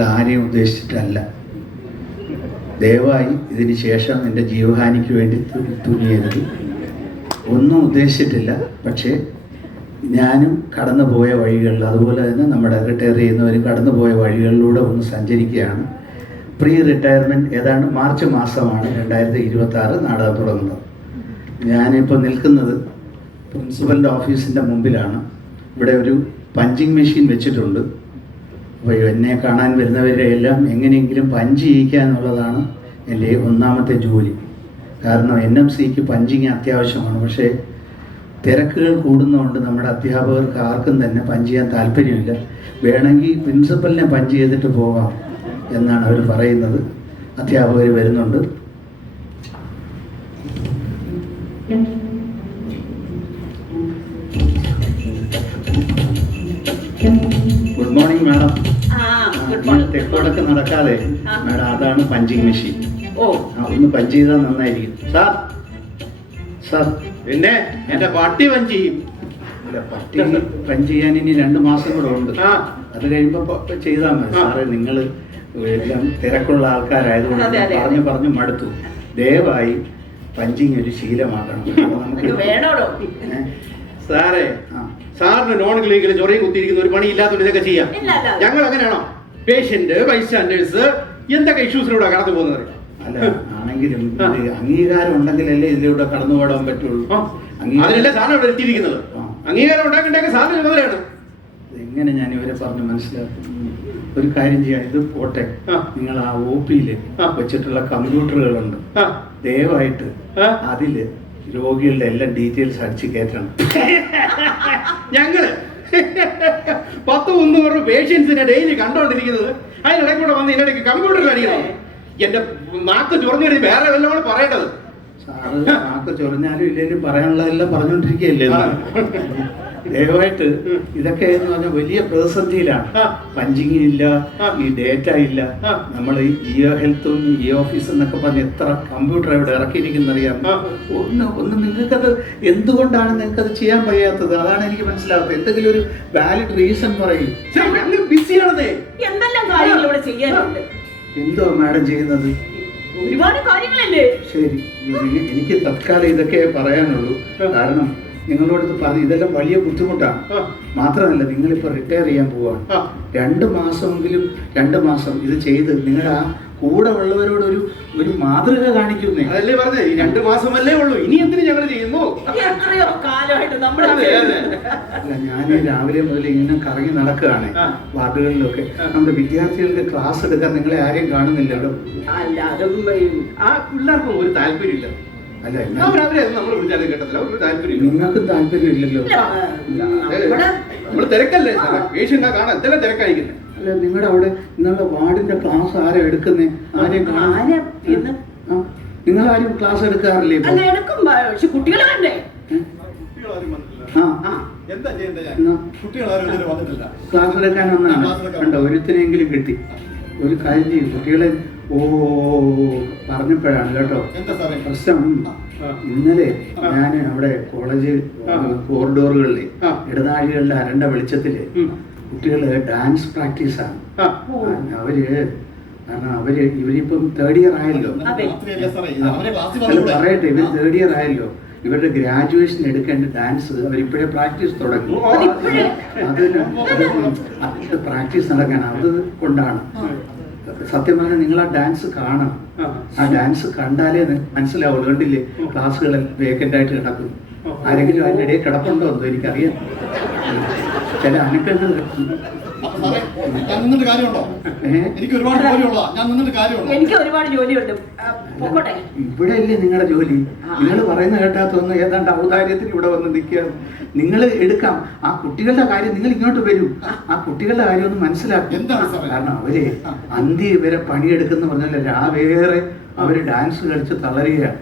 നിങ്ങൾ ആരെയും ഉദ്ദേശിച്ചിട്ടല്ല. ദയവായി ഇതിന് ശേഷം എൻ്റെ ജീവഹാനിക്ക് വേണ്ടി തുനിയരുത്. ഒന്നും ഉദ്ദേശിച്ചിട്ടില്ല. പക്ഷേ ഞാനും കടന്നുപോയ വഴികളിൽ, അതുപോലെ തന്നെ നമ്മുടെ റിട്ടയർ ചെയ്യുന്നവരും കടന്നുപോയ വഴികളിലൂടെ ഒന്ന് സഞ്ചരിക്കുകയാണ്. പ്രീ റിട്ടയർമെൻറ്റ് ഏതാണ്ട് മാർച്ച് മാസമാണ് 2026 നാടകം തുടങ്ങുന്നത്. ഞാനിപ്പോൾ നിൽക്കുന്നത് പ്രിൻസിപ്പലിൻ്റെ ഓഫീസിൻ്റെ മുമ്പിലാണ്. ഇവിടെ ഒരു പഞ്ചിങ് മെഷീൻ വെച്ചിട്ടുണ്ട്. അപ്പോൾ എന്നെ കാണാൻ വരുന്നവരെ എല്ലാം എങ്ങനെയെങ്കിലും പഞ്ച് ചെയ്യിക്കുക എന്നുള്ളതാണ് എൻ്റെ ഒന്നാമത്തെ ജോലി. കാരണം NMCക്ക് പഞ്ചിങ് അത്യാവശ്യമാണ്. പക്ഷേ തിരക്കുകൾ കൂടുന്നതുകൊണ്ട് നമ്മുടെ അധ്യാപകർക്ക് ആർക്കും തന്നെ പഞ്ച് ചെയ്യാൻ താല്പര്യമില്ല. വേണമെങ്കിൽ പ്രിൻസിപ്പലിനെ പഞ്ച് ചെയ്തിട്ട് പോകാം എന്നാണ് അവർ പറയുന്നത്. അധ്യാപകർ വരുന്നുണ്ട്. Good morning madam. തെക്കോടൊക്കെ നടക്കാതെ മാഡം, അതാണ് പഞ്ചിങ് മെഷീൻ. ഒന്ന് പഞ്ച് ചെയ്താൽ നന്നായിരിക്കും. സാർ സാർ പിന്നെ എന്റെ പട്ടി പഞ്ച് ചെയ്യും. അല്ല, പട്ടി പഞ്ച് ചെയ്യാൻ ഇനി 2 മാസം കൂടെ ഉണ്ട്. അത് കഴിയുമ്പോൾ ചെയ്താൽ മതി. സാറേ, നിങ്ങൾ എല്ലാം തിരക്കുള്ള ആൾക്കാരായതുകൊണ്ട് പറഞ്ഞു മടുത്തു. ദയവായി പഞ്ചിങ് ഒരു ശീലമാക്കണം. സാറേ, സാറിന് നോൺ ക്ലിനിക്കിൽ ചൊറിയും കുത്തിയിരിക്കുന്ന ഒരു പണി ഇല്ലാത്തതുകൊണ്ട് ഇതൊക്കെ ചെയ്യാം. ഞങ്ങൾ അങ്ങനെയാണോ? പേഷ്യന്റ്, ബൈസ്റ്റാൻഡേഴ്സ് എന്തൊക്കെ ഇഷ്യൂസിലൂടെ കടന്നു പോകുന്നത്? അല്ല, ആണെങ്കിലും അംഗീകാരം ഉണ്ടെങ്കിലല്ലേ ഇതിലൂടെ കടന്നു പോകാൻ പറ്റുള്ളൂ. അതിനല്ലേ സാറിന് ഇവിടെ എത്തിയിരിക്കുന്നത്. അംഗീകാരം ഉണ്ടാക്കിണ്ടെങ്കിൽ സാറിന് ചുമതലയാണ്. എങ്ങനെ ഞാൻ ഇവരെ പറഞ്ഞ് മനസ്സിലാക്കും? ഒരു കാര്യം ചെയ്യാം, ഇത് പോട്ടെ. നിങ്ങൾ ആ OP-യിൽ വെച്ചിട്ടുള്ള കമ്പ്യൂട്ടറുകളുണ്ട്. ദയവായിട്ട് അതില് രോഗികളുടെ എല്ലാം ഡീറ്റെയിൽസ് അടിച്ച് കയറ്റണം. ഞങ്ങള് 10-100 പേഷ്യൻസിനെ ഡെയിലി കണ്ടോണ്ടിരിക്കുന്നത്, അതിനിടയ്ക്ക് കൂടെ വന്ന് ഇതിനിടയ്ക്ക് കമ്പ്യൂട്ടറിൽ അടിക്കണം. എന്റെ നാക്ക് ചൊറിഞ്ഞടി വേറെ വല്ലതും പറയേണ്ടത്. സാറ് നാക്ക് ചൊറിഞ്ഞാലും ഇല്ലെങ്കിലും പറയാനുള്ളതെല്ലാം പറഞ്ഞുകൊണ്ടിരിക്കുകയല്ലേ. ദയവായിട്ട് ഇതൊക്കെ എന്ന് പറഞ്ഞാൽ വലിയ പ്രതിസന്ധിയിലാണ്. പഞ്ചിങ് ഇല്ല, ഈ ഡേറ്റ ഇല്ല. നമ്മൾ ജിയോ ഹെൽത്തും ജിയോ ഓഫീസും എന്നൊക്കെ പറഞ്ഞ് എത്ര കമ്പ്യൂട്ടർ ഇവിടെ ഇറക്കിയിരിക്കുന്നറിയാം. ഒന്ന് നിങ്ങൾക്കത് എന്തുകൊണ്ടാണ് നിങ്ങൾക്കത് ചെയ്യാൻ കഴിയാത്തത്? അതാണ് എനിക്ക് മനസ്സിലാവുന്നത്. എന്തെങ്കിലും ഒരു വാലിഡ് റീസൺ പറയും. ബിസിയാണതേ, എന്തെല്ലാം കാര്യങ്ങൾ ഇവിടെ ചെയ്യാനുണ്ട്. എന്തോ മാഡം ചെയ്യുന്നത്? ഒരുപാട് കാര്യങ്ങളല്ലേ. ശരി, എനിക്ക് തൽക്കാലം ഇതൊക്കെ പറയാനുള്ളൂ. കാരണം നിങ്ങളോട് പറഞ്ഞു ഇതെല്ലാം വലിയ ബുദ്ധിമുട്ടാണ്. മാത്രമല്ല, നിങ്ങളിപ്പോൾ റിട്ടയർ ചെയ്യാൻ പോവാണ്. 2 മാസമെങ്കിലും 2 മാസം ഇത് ചെയ്ത് നിങ്ങളുടെ ആ കൂടെ ഉള്ളവരോട് ഒരു മാതൃക കാണിക്കുന്നേ. അതല്ലേ പറഞ്ഞേ, ഈ 2 മാസമല്ലേ ഉള്ളൂ. ഇനി എന്തിനു ഞങ്ങൾ ചെയ്യുന്നു? എത്രയോ കാലമായിട്ട് നമ്മൾ അല്ല, ഞാൻ രാവിലെ മുതൽ ഇങ്ങനെ കറങ്ങി നടക്കുകയാണ് വാർഡുകളിലൊക്കെ. നമ്മുടെ വിദ്യാർത്ഥികൾക്ക് ക്ലാസ് എടുക്കാൻ നിങ്ങളെ ആരെയും കാണുന്നില്ലല്ലോ. അല്ല, അതൊന്നും ആ പിള്ളേർക്കും ഒരു താല്പര്യമില്ല. അല്ല, നമ്മൾ വിളിച്ചാലും കേട്ടത്തില്ല. അവർക്ക് താല്പര്യം, നിങ്ങൾക്കും താല്പര്യമില്ലല്ലോ. നമ്മൾ തിരക്കല്ലേ സാറേ, പേഷ്യന്റാ കാണാൻ എന്തെല്ലാം തിരക്കായിരിക്കുന്നത്. അല്ല, നിങ്ങളുടെ അവിടെ നിങ്ങളുടെ വാർഡിന്റെ ക്ലാസ് ആരാ എടുക്കുന്നേ? ആരെയും നിങ്ങൾ ആരും ക്ലാസ് എടുക്കാറില്ലേ? കുട്ടികളെ കണ്ടേ ക്ലാസ് എടുക്കാൻ വന്നാണ്. കണ്ടോ, ഒരുത്തിനെങ്കിലും കിട്ടി. ഒരു കാര്യം ചെയ്യും, കുട്ടികളെ പറഞ്ഞപ്പോഴാണ് കേട്ടോ പ്രശ്നം. ഇന്നലെ ഞാൻ അവിടെ കോളേജ് കോറിഡോറുകളിലെ ഇടനാഴികളുടെ അരണ്ട വെളിച്ചത്തില് കുട്ടികള് ഡാൻസ് പ്രാക്ടീസാണ്. ഇവരിപ്പം 3rd ഇയർ ആയല്ലോ. പറയട്ടെ, ഇവർ 3rd ഇയർ ആയല്ലോ. ഇവരുടെ ഗ്രാജുവേഷൻ എടുക്കേണ്ട ഡാൻസ് അവരിപ്പോഴേ പ്രാക്ടീസ് തുടങ്ങി. അതിന് പ്രാക്ടീസ് നടക്കാൻ അത് കൊണ്ടാണ്. സത്യം പറഞ്ഞാൽ നിങ്ങൾ ആ ഡാൻസ് കാണണം. ആ ഡാൻസ് കണ്ടാലേ മനസ്സിലാവുള്ളൂ. കണ്ടില്ലേ, ക്ലാസ്സുകൾ വേക്കൻ്റ് ആയിട്ട് കിടക്കും. ആരെങ്കിലും അതിൻ്റെ ഇടയിൽ കിടപ്പുണ്ടോ എന്തോ എനിക്കറിയാം. ചില അനക്കങ്ങൾ എനിക്ക് ഒരുപാട് ജോലിയുണ്ട്. ഇവിടെ അല്ലേ നിങ്ങളുടെ ജോലി? നിങ്ങൾ പറയുന്ന കേട്ടാത്തൊന്നും ഏതാണ്ട് ഔദാര്യത്തിന് ഇവിടെ വന്ന് നിൽക്കുക. നിങ്ങൾ എടുക്കാം. ആ കുട്ടികളുടെ കാര്യം നിങ്ങൾ ഇങ്ങോട്ട് വരൂ. ആ കുട്ടികളുടെ കാര്യം ഒന്ന് മനസ്സിലാക്കും. കാരണം അവര് അന്തി വരെ പണിയെടുക്കുന്ന പറഞ്ഞാൽ രാവേറെ അവര് ഡാൻസ് കളിച്ച് തളരുകയാണ്.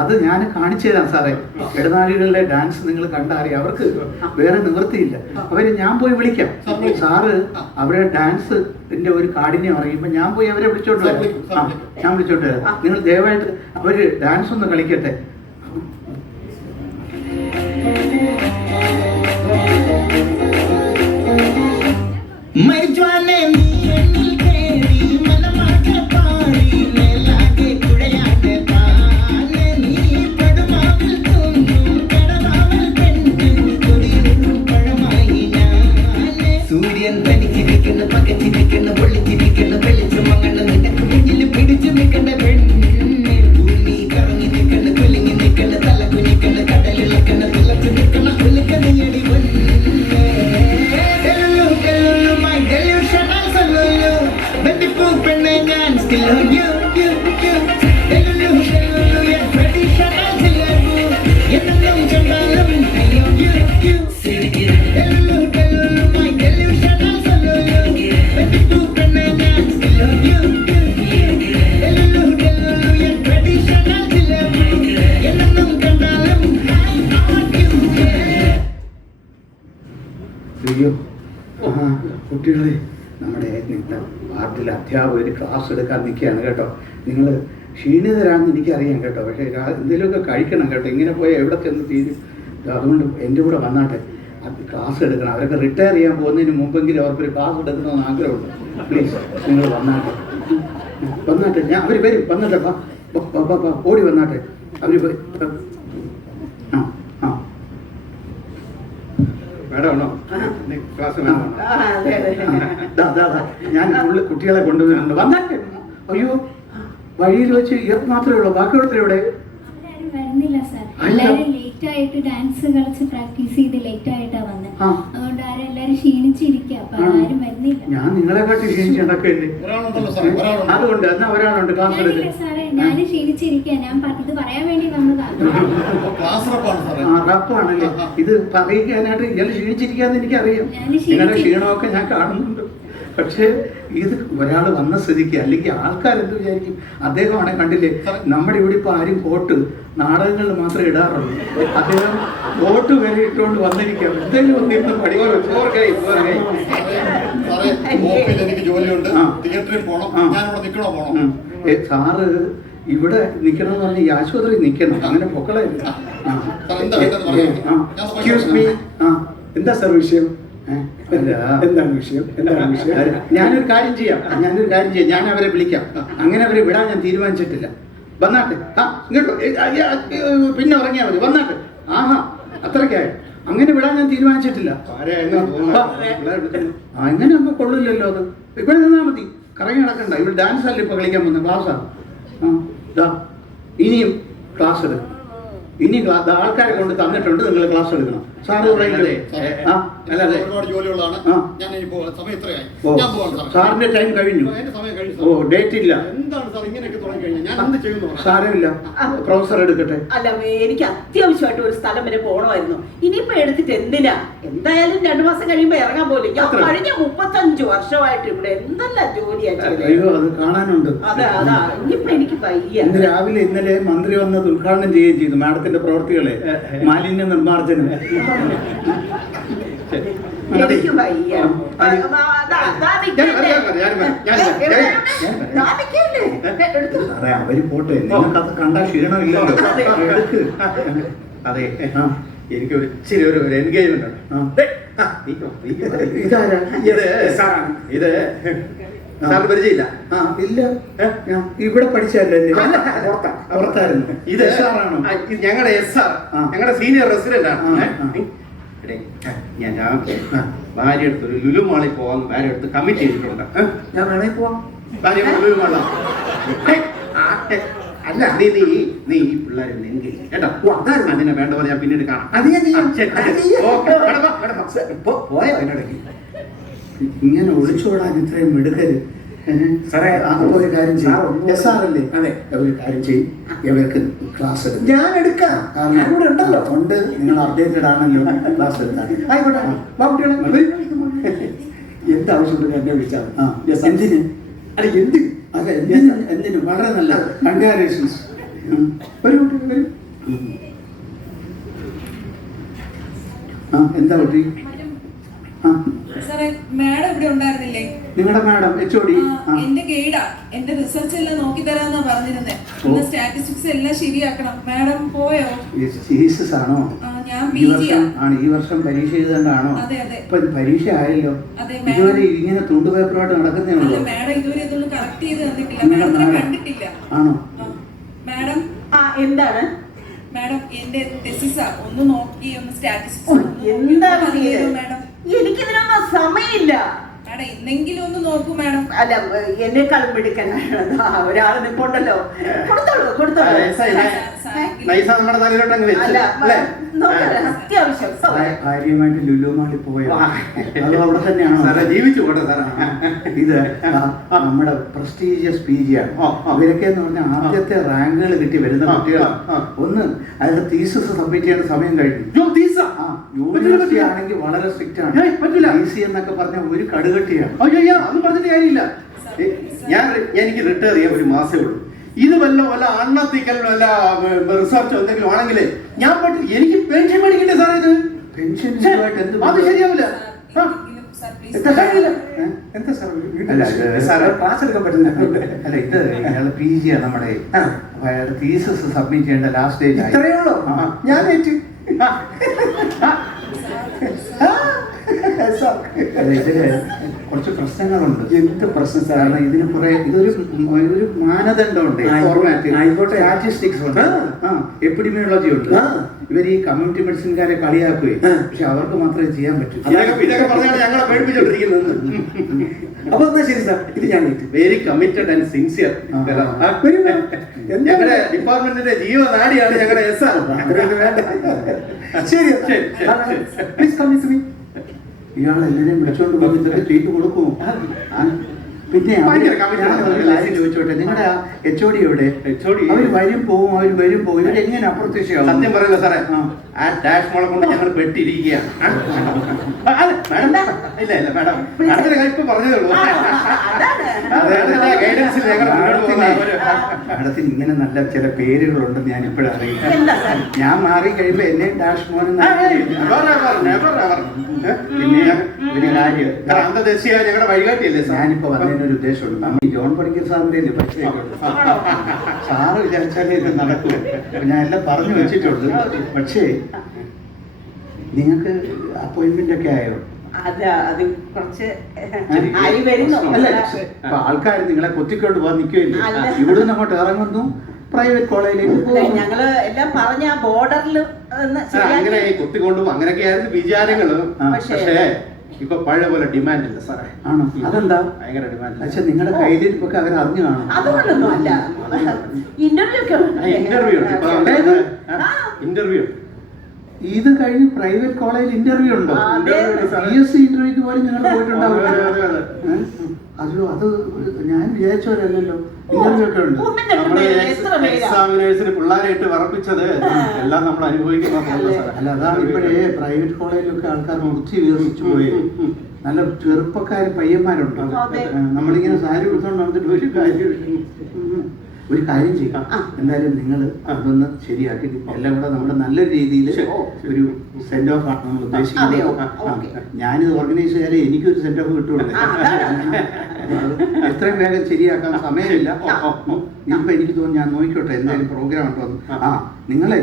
അത് ഞാൻ കാണിച്ചു തരാം സാറേ. ഇടനാഴികളിലെ ഡാൻസ് നിങ്ങൾ കണ്ടറിയാം. അവർക്ക് വേറെ നിവൃത്തിയില്ല. അവരെ ഞാൻ പോയി വിളിക്കാം. സാറ് അവരെ ഡാൻസിന്റെ ഒരു കാഠിന്യം അറിയുമ്പോൾ ഞാൻ പോയി അവരെ വിളിച്ചോണ്ട് വരാം. ഞാൻ വിളിച്ചോണ്ട് വരാം. നിങ്ങൾ ദയവായിട്ട് അവര് ഡാൻസ് ഒന്ന് കളിക്കട്ടെ. मैं जाने നാട്ടിൽ അധ്യാപകർ ക്ലാസ് എടുക്കാൻ നിൽക്കുകയാണ് കേട്ടോ. നിങ്ങൾ ക്ഷീണിതരാണെന്ന് എനിക്കറിയാം കേട്ടോ. പക്ഷേ എന്തെങ്കിലുമൊക്കെ കഴിക്കണം കേട്ടോ. ഇങ്ങനെ പോയാൽ എവിടെ ചെന്ന് തീരും. അതുകൊണ്ട് എൻ്റെ കൂടെ വന്നാട്ടെ, അത് ക്ലാസ് എടുക്കണം. അവരൊക്കെ റിട്ടയർ ചെയ്യാൻ പോകുന്നതിന് മുമ്പെങ്കിലും അവർക്കൊരു ക്ലാസ് എടുക്കണമെന്ന് ആഗ്രഹമുണ്ട്. പ്ലീസ് നിങ്ങൾ വന്നാട്ടെ ഞാൻ അവർ വരും. വന്നിട്ടെ ഓടി വന്നാട്ടെ അവർ. ആ ആ വേണോ ക്ലാസ് വേണോ? ഞാൻ ഫുള്ള് കുട്ടികളെ കൊണ്ടുവരുന്നുണ്ട്. വന്നാട്ടെ. അയ്യോ, വഴിയിൽ വെച്ച് മാത്രമേ ഉള്ളൂ, ബാക്കിയുള്ളവർ ഇവിടെ വരുന്നില്ല സാർ. എല്ലാരും ലേറ്റ് ആയിട്ട് ഡാൻസ് കളിച്ച് പ്രാക്ടീസ് ചെയ്ത് ലേറ്റ് ആയിട്ടാ വന്നത്. അതുകൊണ്ട് എല്ലാരും ക്ഷീണിച്ചിരിക്കുക. അപ്പൊ ആരും വരുന്നില്ല. ഞാൻ നിങ്ങളെക്കാട്ടി ക്ഷീണിച്ചുണ്ടാക്കില്ലേ. അതുകൊണ്ട് എന്നാ ഒരാളുണ്ട് ക്ലാസ് എടുക്കുക. സാറേ ഞാൻ ക്ഷീണിച്ചിരിക്കുക. ഞാൻ ഇത് പറയാൻ വേണ്ടി വന്നതാണ്. റപ്പാണല്ലേ ഇത് പറയിക്കാനായിട്ട്. ഇയാൾ ക്ഷീണിച്ചിരിക്കാന്ന് എനിക്കറിയാം. നിങ്ങളുടെ ക്ഷീണമൊക്കെ ഞാൻ കാണുന്നുണ്ട്. പക്ഷേ ഇത് ഒരാൾ വന്ന സ്ഥിതിക്ക്, അല്ലെങ്കിൽ ആൾക്കാരെന്ത് വിചാരിക്കും? അദ്ദേഹമാണെ കണ്ടില്ലേ, നമ്മുടെ ഇവിടെ ഇപ്പൊ ആരും കോട്ട് നാടകങ്ങളിൽ മാത്രമേ ഇടാറുള്ളൂ. അദ്ദേഹം കോട്ട് വരെ ഇട്ടുകൊണ്ട് വന്നിരിക്കാം. എന്തെങ്കിലും വന്നിരുന്ന് പഠിക്കാൻ. എനിക്ക് ജോലിയുണ്ട്, തിയേറ്ററിൽ പോകണം, ഞാൻ ഇവിടെ നിൽക്കണോ പോകണം? സാറ് ഇവിടെ നിൽക്കണമെന്ന് പറഞ്ഞ് ഈ ആശുപത്രിയിൽ നിൽക്കണം. അങ്ങനെ പൊക്കളെ. എന്താ സാർ വിഷയം? എന്താണ് വിഷയം? ഞാനൊരു കാര്യം ചെയ്യാം. ഞാൻ അവരെ വിളിക്കാം. അങ്ങനെ അവരെ വിടാൻ ഞാൻ തീരുമാനിച്ചിട്ടില്ല. വന്നാട്ടെ. ഇങ്ങോട്ട് പിന്നെ ഇറങ്ങിയാൽ മതി. വന്നാട്ടെ. ആഹാ, അത്രയ്ക്കായി. അങ്ങനെ വിടാൻ ഞാൻ തീരുമാനിച്ചിട്ടില്ല. അങ്ങനെ ഒന്നും കൊള്ളില്ലല്ലോ. അത് ഇവിടെ നിന്നാൽ മതി. കറങ്ങി നടക്കണ്ട. ഇവിടെ ഡാൻസ് അല്ല ഇപ്പൊ കളിക്കാൻ പോകുന്ന ക്ലാസ്സാണ്. ഇനിയും ക്ലാസ് എടുക്കും. ഇനി ആൾക്കാരെ കൊണ്ട് തന്നിട്ടുണ്ട്, നിങ്ങൾ ക്ലാസ് എടുക്കണം. സാറ് സാറിന്റെ ടൈം കഴിഞ്ഞു. ഓ, ഡേറ്റ് ഇല്ല. സാരമില്ല, പ്രൊഫസർ എടുക്കട്ടെ. അല്ല, എനിക്ക് അത്യാവശ്യമായിട്ട് ഒരു സ്ഥലം വരെ പോകണമായിരുന്നു. ഇനിയിപ്പോ എടുത്തിട്ട് എന്തിനാ? എന്തായാലും 2 മാസം കഴിയുമ്പോ ഇറങ്ങാൻ പോലും. ഞാൻ കഴിഞ്ഞ 35 വർഷമായിട്ട് ഇവിടെ എന്തെല്ലാം ജോലിയാണ്. അയ്യോ, അത് കാണാനുണ്ട്. അതാ ഇനിയിപ്പോ എനിക്ക് വയ്യ. ഇന്ന് രാവിലെ ഇന്നലെ മന്ത്രി വന്നത് ഉദ്ഘാടനം ചെയ്യുകയും ചെയ്തു മാഡത്തിന്റെ പ്രവർത്തികളെ. മാലിന്യ നിർമ്മാർജ്ജനം. എനിക്ക് വയ്യ. സാറേ, അവര് പോട്ടെ. നിങ്ങൾക്കത് കണ്ടാ ക്ഷീണമില്ലല്ലോ. അതെ, എനിക്ക് ഒരു ഇച്ചിരി ഒരു എൻഗേജ്മെന്റ് ഉണ്ട്. ഇതാരാ? ഇത് സാറിന് പരിചയമില്ല? ഇല്ല, ഇവിടെ പഠിച്ചല്ലേ. പുറത്തായിരുന്നു. ഇത് ഞങ്ങളുടെ SR, ഞങ്ങളുടെ സീനിയർ റെസിഡന്റ് ആണ്. ഞാൻ ഭാര്യ എടുത്ത് ഒരു ലുലു മാളിൽ പോകാൻ ഭാര്യ എടുത്ത് കമ്മിറ്റ് ചെയ്തിട്ടുണ്ട്. ഞാൻ വേണേ പോവാം. ഭാര്യ ലുലു മാള. അല്ല, നീ ഈ പിള്ളേരെ എൻഗേജ് കേട്ടോ. അതിനെ വേണ്ട പോലെ ഞാൻ പിന്നീട് കാണാം. പോയോ അതിനിടയ്ക്ക്? ഇങ്ങനെ ഒളിച്ചോടാൻ ഇത്രയും മിടുക്കര്. സാറേ, അപ്പോൾ ഒരു കാര്യം ചെയ്യും. സാറല്ലേ? അതെ, ഒരു കാര്യം ചെയ്യും. ഇവർക്ക് ക്ലാസ് എടുക്കും. ഞാൻ എടുക്കാം. ഉണ്ടല്ലോ. ഉണ്ട്. നിങ്ങൾ അപ്ഡേറ്റഡ് ആണല്ലോ. ക്ലാസ് എടുക്കാൻ ആയിക്കോട്ടെ. എന്താവശ്യമുണ്ട് എന്നെ വിളിച്ചാൽ. എന്തിന്? അല്ല, എന്തിന്? അതെ, എന്തിനും വളരെ നല്ല. കൺഗ്രാജുലേഷൻസ്. വരും. എന്താ പറ്റി? സാറേ, മാഡം ഇവിടെ ഉണ്ടായിരുന്നില്ലേ? നിങ്ങളുടെ മാഡം HOD എന്റെ ഗൈഡാ. എന്റെ റിസർച്ച് എല്ലാം നോക്കി തരാന്നാ പറഞ്ഞിരുന്നേ. സ്റ്റാറ്റിസ്റ്റിക്സ് എല്ലാം ശരിയാക്കണം. മാഡം പോയോ? ജീസസ് ആണോ? ഞാൻ PG ആണ്. ഈ വർഷം പരീക്ഷ എഴുതണ്ടാണോ? അതെ അതെ. ഇപ്പൊ പരീക്ഷ ആയല്ലോ. അതെ. ഇതുവരെ ഇങ്ങനെ തുണ്ടു പേപ്പറായിട്ട് നടക്കുന്നേ ഉള്ളൂ. മാഡം ഇതുവരെ ഇതൊന്നും കറക്റ്റ് ചെയ്ത് തന്നിട്ടില്ല. മാഡത്തിനെ കണ്ടിട്ടില്ല. ആണോ? മാഡം എന്താണ്? മാഡം, എന്റെ തെസിസാ. ഒന്ന് നോക്കി ഒന്ന് സ്റ്റാറ്റിസ്റ്റിക്സ് എന്താണ് മാഡം? എനിക്കിതിനൊന്നും സമയമില്ല. മാഡം, എന്തെങ്കിലും ഒന്ന് നോക്കൂ മാഡം. അല്ല, എന്നെക്കാളും പിടിക്കാൻ ഒരാൾ നിൽപ്പുണ്ടല്ലോ. കൊടുത്തോളൂ. നമ്മുടെ തലയിലോട്ടങ്ങ് വെച്ചു. അത്യാവശ്യം കാര്യമായിട്ട് ലുലു മാളിൽ പോയോ? അത് അവിടെ തന്നെയാണോ? സാറേ, ജീവിച്ചു പോട്ടെ സാറേ. ഇത് നമ്മുടെ പ്രസ്റ്റീജിയസ് PG ആണ്. ഇവരൊക്കെ എന്ന് പറഞ്ഞാൽ ആദ്യത്തെ റാങ്കുകൾ കിട്ടി വരുന്ന കുട്ടികളാണ്. ഒന്ന് അയാളുടെ തീസിസ് സബ്മിറ്റ് ചെയ്യേണ്ട സമയം കഴിഞ്ഞു. യൂണിവേഴ്സിറ്റി ആണെങ്കിൽ വളരെ സ്ട്രിക്റ്റ് ആണ്. TC എന്നൊക്കെ പറഞ്ഞ ഒരു കടുകട്ടിയാണ്. അയ്യോ, അത് പറഞ്ഞിട്ട് കാര്യമില്ല. എനിക്ക് റിട്ടയർ ചെയ്യാൻ ഒരു മാസമേ ഉള്ളൂ. ഇത് വല്ല അണ്ണത്തിക്കൽ വല്ല റിസർച്ച് എന്തെങ്കിലും ആണെങ്കിൽ ഞാൻ എനിക്ക് പെൻഷൻ മേടിക്കണ്ടേ സാറേ? ഇത് പെൻഷൻ അത് ശരിയാവില്ല. Sir please. എന്താ സാർ അല്ല, ഇത് സാറ് ക്ലാസ് എടുക്കാൻ പറ്റുന്ന അല്ല ഇത് അയാൾ PG ആണ് നമ്മുടെ. അപ്പൊ അയാളുടെ തീസിസ് സബ്മിറ്റ് ചെയ്യേണ്ട ലാസ്റ്റ് ഡേറ്റ് ആയി. ഇത്രയേ ഉള്ളൂ. ഞാൻ ഏറ്റു. അല്ല, ഇതില് കുറച്ച് പ്രശ്നങ്ങളുണ്ട്. എന്ത് പ്രശ്നം സാർ? കാരണം ഇതിന് കുറെ ഒരു മാനദണ്ഡമുണ്ട്, ഫോർമാറ്റ്, ആയിക്കോട്ടെ. സ്റ്റാറ്റിസ്റ്റിക്സ് ഉണ്ട്, എപ്പിഡിമിയോളജി ഉണ്ട്. ഇവർ ഈ കമ്മ്യൂണിറ്റി മെഡിസിൻകാരെ കളിയാക്കുകയും പക്ഷെ അവർക്ക് മാത്രമേ ചെയ്യാൻ പറ്റൂ. ഇതൊക്കെ പറഞ്ഞാണ് ഞങ്ങളെ പേടിപ്പിച്ചോണ്ടിരിക്കുന്നത്. അപ്പൊ എന്നാ ശരി സാർ, ഇത് ഞാൻ ഏറ്റു. Very committed and sincere. ഞങ്ങളുടെ ഡിപ്പാർട്ട്മെന്റിന്റെ ജീവനാടിയാണ് ഞങ്ങളുടെ SR. ശരി പ്ലീസ് കം വിത്ത് മീ. ഇയാൾ എല്ലാവരെയും വിളിച്ചോണ്ട് പോയി ഇതൊക്കെ ചെയ്തു കൊടുക്കും. പിന്നെ ഭയങ്കര committed ആണ്. ഞാൻ ഒരു കാര്യം ചോദിച്ചോട്ടെ, നിങ്ങളുടെ HOD എവിടെ? അവർ വരും പോവും ഇവരെങ്ങനെ അപ്രത്യക്ഷമാവും? സത്യം പറയല്ലോ സാറേ, ആ ഡാഷ് മോളെ കൊണ്ട് ഞങ്ങൾ പെട്ടിരിക്കുകയാണ്. ഇല്ല മാഡം, അടുത്തൊരു കാര്യം ഇപ്പൊ പറഞ്ഞതേ ഉള്ളൂ. ഗൈഡൻസിൽ ഞങ്ങൾ മാഡത്തിന് ഇങ്ങനെ നല്ല ചില പേരുകളുണ്ടെന്ന് ഞാൻ ഇപ്പോഴും അറിയില്ല. എന്താ സാർ? ഞാൻ മാറി കഴിയുമ്പോ എന്നെ ഡാഷ് മോൻ പിന്നെ ഒരു കാര്യം, അന്തദേശീയ ഞങ്ങളുടെ വഴികാട്ടിയല്ലേ സാർ? ഞാനിപ്പോ വന്നതിനൊരു ഉദ്ദേശമുണ്ട്. നമ്മൾ ഈ ജോൺ പണിക്കർ സാറിന്റെ പരിചയമുണ്ട്. സാറ് വിചാരിച്ചാലേ ഇത് നടക്കും. ഞാൻ എല്ലാം പറഞ്ഞു വെച്ചിട്ടുണ്ട്. പക്ഷേ നിങ്ങൾക്ക് അപ്പോയിന്റ്മെന്റ് ഒക്കെ ആയോ? അത് കുറച്ച് ആയി വരുന്നു. അല്ല, ഇപ്പൊ ആൾക്കാർ നിങ്ങളെ കൊത്തിക്കൊണ്ട് പോകാൻ നിൽക്കുകയില്ല. അല്ല. ഇവിടുന്ന് അങ്ങോട്ട് ഇറങ്ങുന്നു, പ്രൈവറ്റ് കോളേജിലേക്ക് പോകുന്നു. ഞങ്ങള് എല്ലാം പറഞ്ഞ ആ ബോർഡറിൽ അങ്ങനെ കുത്തിക്കൊണ്ടും അങ്ങനെയൊക്കെ ആയിരുന്നു വിചാരങ്ങള്. പക്ഷേ ഇപ്പൊ പഴയ പോലെ ഡിമാൻഡ് ഇല്ല സാറേ. ആണോ? അതെന്താ? ഭയങ്കര ഡിമാൻഡ്. പക്ഷെ നിങ്ങളുടെ കയ്യിലിരിപ്പൊക്കെ അവർ അറിഞ്ഞു കാണും. അതുകൊണ്ടൊന്നും അല്ല, ഇന്റർവ്യൂ ഒക്കെ ഇന്റർവ്യൂ ഇത് കഴിഞ്ഞ് പ്രൈവറ്റ് കോളേജിൽ ഇന്റർവ്യൂ ഉണ്ടോ? PSC ഇന്റർവ്യൂക്ക് പോലും നിങ്ങൾ പോയിട്ടുണ്ടാവും. അത് ഞാൻ വിചാരിച്ചവരല്ലല്ലോ. ഇന്റർവ്യൂ ഒക്കെ ഉണ്ട്. നമ്മള് എക്സാമിനേഴ്സിന് പിള്ളേരായിട്ട് വിറപ്പിച്ചത് എല്ലാം നമ്മൾ അനുഭവിക്കുന്നതല്ല സാറേ. അല്ല, അതാണ് ഇപ്പോഴേ പ്രൈവറ്റ് കോളേജിലൊക്കെ ആൾക്കാർ മുറിച്ച് വിറച്ചു പോയി. നല്ല ചെറുപ്പക്കാർ പയ്യന്മാരുണ്ട്. നമ്മളിങ്ങനെ സാരി കൊടുത്തോണ്ട് വന്നിട്ട് ഒരു കാര്യം ചെയ്യാം. എന്തായാലും നിങ്ങൾ അതൊന്ന് ശരിയാക്കി എല്ലാം കൂടെ നമ്മുടെ നല്ല രീതിയിൽ ഒരു സെന്റ് ഓഫ് ആണ് നമ്മൾ ഉദ്ദേശിക്കുന്നത്. ഞാനിത് ഓർഗനൈസ് ചെയ്യാതെ എനിക്കൊരു സെന്റ് ഓഫ് കിട്ടുള്ളൂ. എത്രയും വേഗം ശരിയാക്കാൻ സമയമില്ല. ഇപ്പൊ എനിക്ക് തോന്നുന്നു, ഞാൻ നോക്കിക്കോട്ടെ എന്തായാലും പ്രോഗ്രാം ഉണ്ടോ. നിങ്ങളെ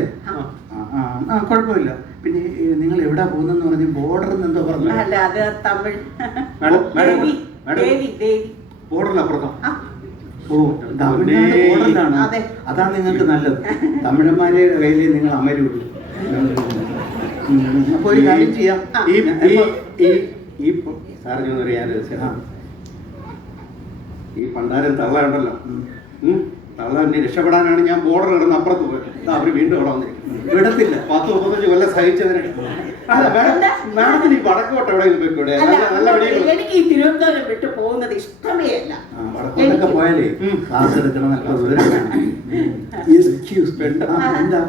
കുഴപ്പമില്ല. പിന്നെ നിങ്ങൾ എവിടാ പോകുന്നെന്ന് പറഞ്ഞ് ബോർഡറിൽ നിന്ന് എന്തോ പറഞ്ഞു. ബോർഡറിനപ്പുറത്തോ? ഓ, തമിഴ്നാട് ബോർഡറിലാണ്. അതാണ് നിങ്ങൾക്ക് നല്ലത്. തമിഴന്മാരെ കയ്യിൽ നിങ്ങൾ അമരുള്ളൂ. അപ്പൊ ഒരു കാര്യം ചെയ്യാം. ഈ പണ്ടാരം തള്ളയുണ്ടല്ലോ, തള്ളന്നെ രക്ഷപ്പെടാനാണ് ഞാൻ ബോർഡർ കിടന്ന് അപ്പുറത്ത് പോയത്. അവര് വീണ്ടും അവിടെ വന്നിരിക്കും. വിടത്തില്ല. 10-35 കൊല്ലം സഹിച്ചതിന്. മാഡത്തിന് ഈ വടക്കോട്ട് എവിടെയെങ്കിലും പോയിക്കൂടെ? എനിക്ക് ഈ തിരുവനന്തപുരം വിട്ടു പോകുന്നത് ഇഷ്ടമേ അല്ല. വടക്കോട്ടൊക്കെ പോയാലേ ക്ലാസ് എടുക്കണം. നല്ല ദൂരം. എന്താ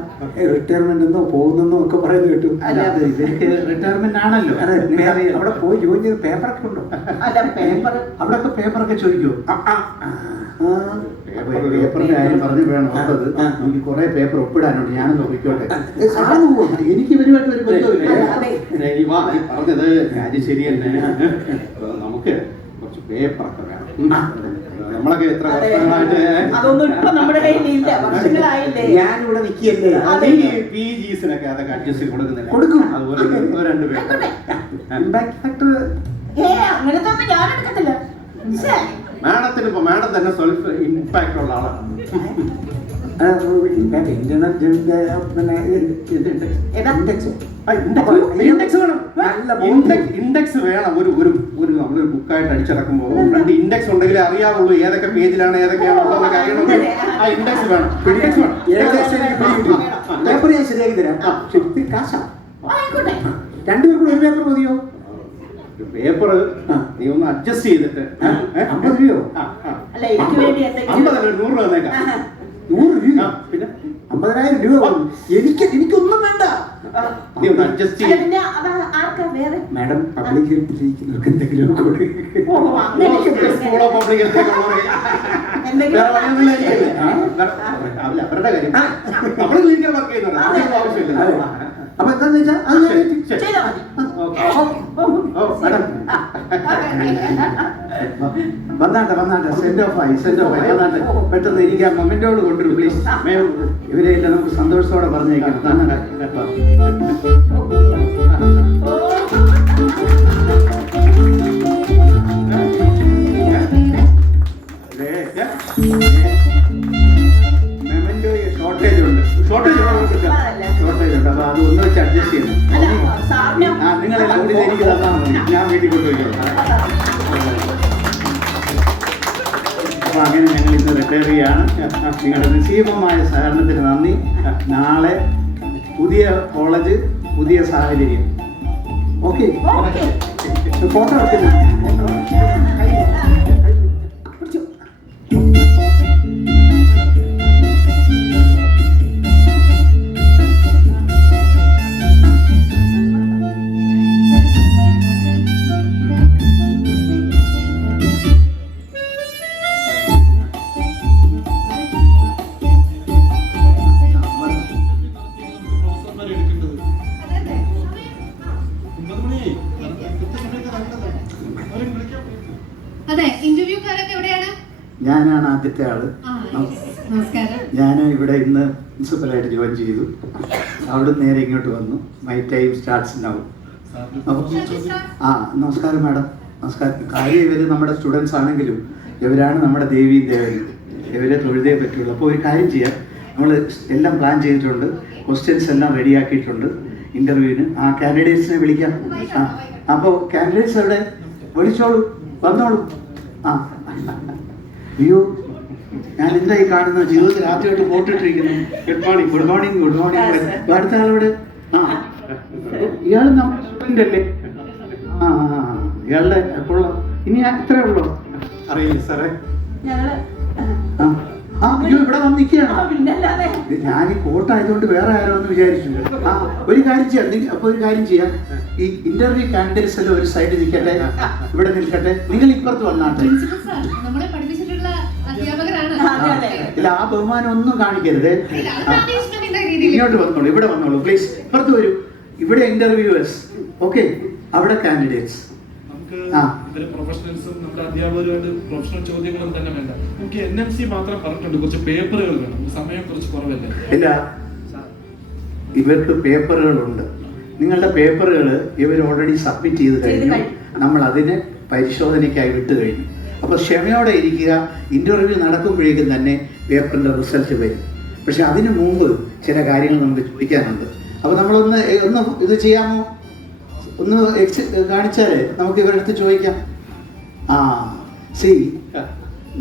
റിട്ടയർമെന്റ് എന്നോ പോകുന്നെന്നോ ഒക്കെ പറയുന്നത് കേട്ടു. അല്ല, അത് ഇവർക്ക് റിട്ടയർമെന്റ് ആണല്ലോ. അവിടെ പോയി ജോയിൻ ചെയ്ത് പേപ്പറൊക്കെ ഉണ്ടോ? അവിടെയൊക്കെ പേപ്പറൊക്കെ ചോദിക്കുമോ? പേപ്പറിന്റെ കാര്യം പറഞ്ഞു വേണം ഓർത്തത്. എനിക്ക് കുറെ പേപ്പർ ഒപ്പിടാനുണ്ട്. ഞാനൊന്ന് ഒപ്പിക്കോട്ടെ. എനിക്ക് ഇവരുമായിട്ട് ഒരു ബന്ധമില്ല. പറഞ്ഞത് കാര്യം ശരി തന്നെ. നമുക്ക് കുറച്ച് പേപ്പറൊക്കെ വേണം. നമ്മളൊക്കെ എത്ര വർഷങ്ങളായിട്ട് അതൊന്നും ഇപ്പൊ നമ്മുടെ കയ്യിലില്ല. വർഷങ്ങളായില്ലേ. ഞാനിവിടെ നിൽക്കിയല്ലേ. PGസിനൊക്കെ അതൊക്കെ അഡ്ജസ്റ്റ് കൊടുക്കും. അതുപോലെ 2 പേപ്പർ. അങ്ങനത്തെ ഒന്നും ഞാൻ എടുക്കത്തില്ല. മാഡത്തിന് ഇപ്പൊ മാഡം തന്നെ സെൽഫ് ഇമ്പാക്ട് ഉള്ള ആളാണ്. ഇൻഡെക്സ് വേണം. ഒരു നമ്മളൊരു ബുക്കായിട്ട് അടിച്ചിറക്കുമ്പോൾ 2 ഇൻഡെക്സ് ഉണ്ടെങ്കിലേ അറിയാവുള്ളൂ ഏതൊക്കെ പേജിലാണ് ഏതൊക്കെയാണ് ഉള്ളതൊക്കെ അറിയണമെങ്കിൽ ആ ഇൻഡെക്സ് വേണം. പേപ്പർ ഞാൻ ശരിയാക്കി തരാം. കാശാ 2 പേർക്കൂടെ ഒരു പേപ്പർ മതിയോ? പേപ്പർ നീ ഒന്ന് അഡ്ജസ്റ്റ് ചെയ്തിട്ട് 50 രൂപയോ? 50 100 രൂപ തന്നേക്കാം. 100 രൂപ? പിന്നെ 50,000 രൂപ. എനിക്കൊന്നും വേണ്ട. നീ ഒന്ന് അഡ്ജസ്റ്റ് ചെയ്ത് മാഡം പബ്ലിക് ഹെൽത്തിലിരിക്കുന്നവർക്ക് എന്തെങ്കിലും അവരുടെ കാര്യം നമ്മൾ ക്ലിനിക്കൽ വർക്ക് ചെയ്യുന്നുണ്ട്. ആവശ്യമില്ല. അപ്പൊ എന്താന്ന് വെച്ചാൽ അത് ചെയ്താൽ മതി. മാഡം വന്നാട്ടെ സെൻഡ് ഓഫ് ആയി വന്നാട്ടെ. പെട്ടെന്ന് എനിക്ക് ആ മൊമെന്റോട് കൊണ്ടുവരും പ്ലീസ്. ഇവരെ എല്ലാം നമുക്ക് സന്തോഷത്തോടെ പറഞ്ഞേക്കണം. ഷോർട്ടേജ് ഉണ്ട്. അപ്പൊ അത് ഒന്ന് വെച്ച് അഡ്ജസ്റ്റ് ചെയ്യണം. നിങ്ങളെല്ലാം കൂടി എനിക്ക് തന്നാൽ മതി, ഞാൻ വീട്ടിൽ കൊണ്ടുപോയിക്കോളാം. അപ്പൊ അങ്ങനെ ഞങ്ങൾ ഇന്ന് റിട്ടയർ ചെയ്യാണ്. നിങ്ങളുടെ നിസ്സീമമായ സഹകരണത്തിന് നന്ദി. നാളെ പുതിയ കോളേജ്, പുതിയ സാഹചര്യം. ഓക്കെ, ഫോട്ടോ എടുക്കുന്നു. അതെ, ഇന്റർവ്യൂക്കാരൊക്കെ എവിടെയാണ്? ഞാനാണ് ആദ്യത്തെ ആള്. നമസ്കാരം. ഞാൻ ഇവിടെ ഇന്ന് പ്രിൻസിപ്പലായിട്ട് ജോയിൻ ചെയ്തു. അവിടെ നേരെ ഇങ്ങോട്ട് വന്നു. My time starts now. നമസ്കാരം മാഡം. നമസ്കാരം. കാര്യം ഇവര് നമ്മുടെ സ്റ്റുഡൻസ് ആണെങ്കിലും ഇവരാണ് നമ്മുടെ ദേവിയും ദേവനും. ഇവരെ തൊഴുതേ പറ്റുള്ളൂ. അപ്പോൾ ഒരു കാര്യം ചെയ്യാം, നമ്മൾ എല്ലാം പ്ലാൻ ചെയ്തിട്ടുണ്ട്. ക്വസ്റ്റ്യൻസ് എല്ലാം റെഡിയാക്കിയിട്ടുണ്ട് ഇൻ്റർവ്യൂവിന്. ആ കാൻഡിഡേറ്റ്സിനെ വിളിക്കാം. അപ്പോൾ കാൻഡിഡേറ്റ്സ് എവിടെ? വിളിച്ചോളൂ, വന്നോളൂ. അയ്യോ, ഞാൻ എന്തായി കാണുന്നത്? ജീവിതത്തിൽ ആദ്യമായിട്ട് പോട്ടിട്ടിരിക്കുന്നു. Good morning. അടുത്ത ആളോട്. ഇയാൾ നമ്മുടെ സ്റ്റുഡൻ്റ് അല്ലേ? ഇയാളുടെ എപ്പോഴും ഇനി ഇത്രേ ഉള്ളൂ. അറിയില്ല സാറേ. അയ്യോ, ഇവിടെ വന്ന് നിൽക്കുകയാണോ? ഞാൻ ഈ കോട്ടായതുകൊണ്ട് വേറെ ആരോ എന്ന് വിചാരിച്ചു. ഒരു കാര്യം ചെയ്യാം. അപ്പൊ ഒരു കാര്യം ചെയ്യാം, ഈ ഇന്റർവ്യൂ കാൻഡിഡേറ്റ്സ് എല്ലാം ഒരു സൈഡിൽ നിൽക്കട്ടെ, ഇവിടെ നിൽക്കട്ടെ. നിങ്ങൾ ഇപ്പുറത്ത് വന്നാട്ടെ. നമ്മളെ പഠിപ്പിച്ചിട്ടുള്ള അധ്യാപകരാണ്. ഇല്ല, ആ ബഹുമാനം ഒന്നും കാണിക്കരുത്. ഇങ്ങോട്ട് വന്നോളൂ, ഇവിടെ വന്നോളൂ പ്ലീസ്. ഇപ്പുറത്ത് വരൂ. ഇവിടെ ഇന്റർവ്യൂവേഴ്സ്, ഓക്കെ, അവിടെ കാൻഡിഡേറ്റ്സ്. ഇവര് പ്രൊഫഷണൽസും നമ്മുടെ അധ്യാപകരുമായിട്ട് പ്രൊഫഷണൽ ചോദ്യങ്ങളും തന്നെ വേണ്ട. നമുക്ക് NMC മാത്രം പറഞ്ഞിട്ടുണ്ട്, കുറച്ച് പേപ്പറുകൾ വേണം. സമയം കുറച്ച് കുറവല്ലേ? ഇല്ല, ഇവർക്ക് പേപ്പറുകളുണ്ട്. നിങ്ങളുടെ പേപ്പറുകൾ ഇവർ ഓൾറെഡി സബ്മിറ്റ് ചെയ്ത് കഴിഞ്ഞു. നമ്മൾ അതിന് പരിശോധനയ്ക്കായി വിട്ടു കഴിഞ്ഞു. അപ്പോൾ ക്ഷമയോടെ ഇരിക്കുക. ഇൻ്റർവ്യൂ നടക്കുമ്പോഴേക്കും തന്നെ പേപ്പറിൻ്റെ റിസൾട്ട് വരും. പക്ഷെ അതിനു മുമ്പ് ചില കാര്യങ്ങൾ നമുക്ക് ചോദിക്കാനുണ്ട്. അപ്പോൾ നമ്മളൊന്ന് ഇത് ചെയ്യാമോ? ഒന്ന് കാണിച്ചാലേ നമുക്ക് ഇവരുടെ അടുത്ത് ചോദിക്കാം.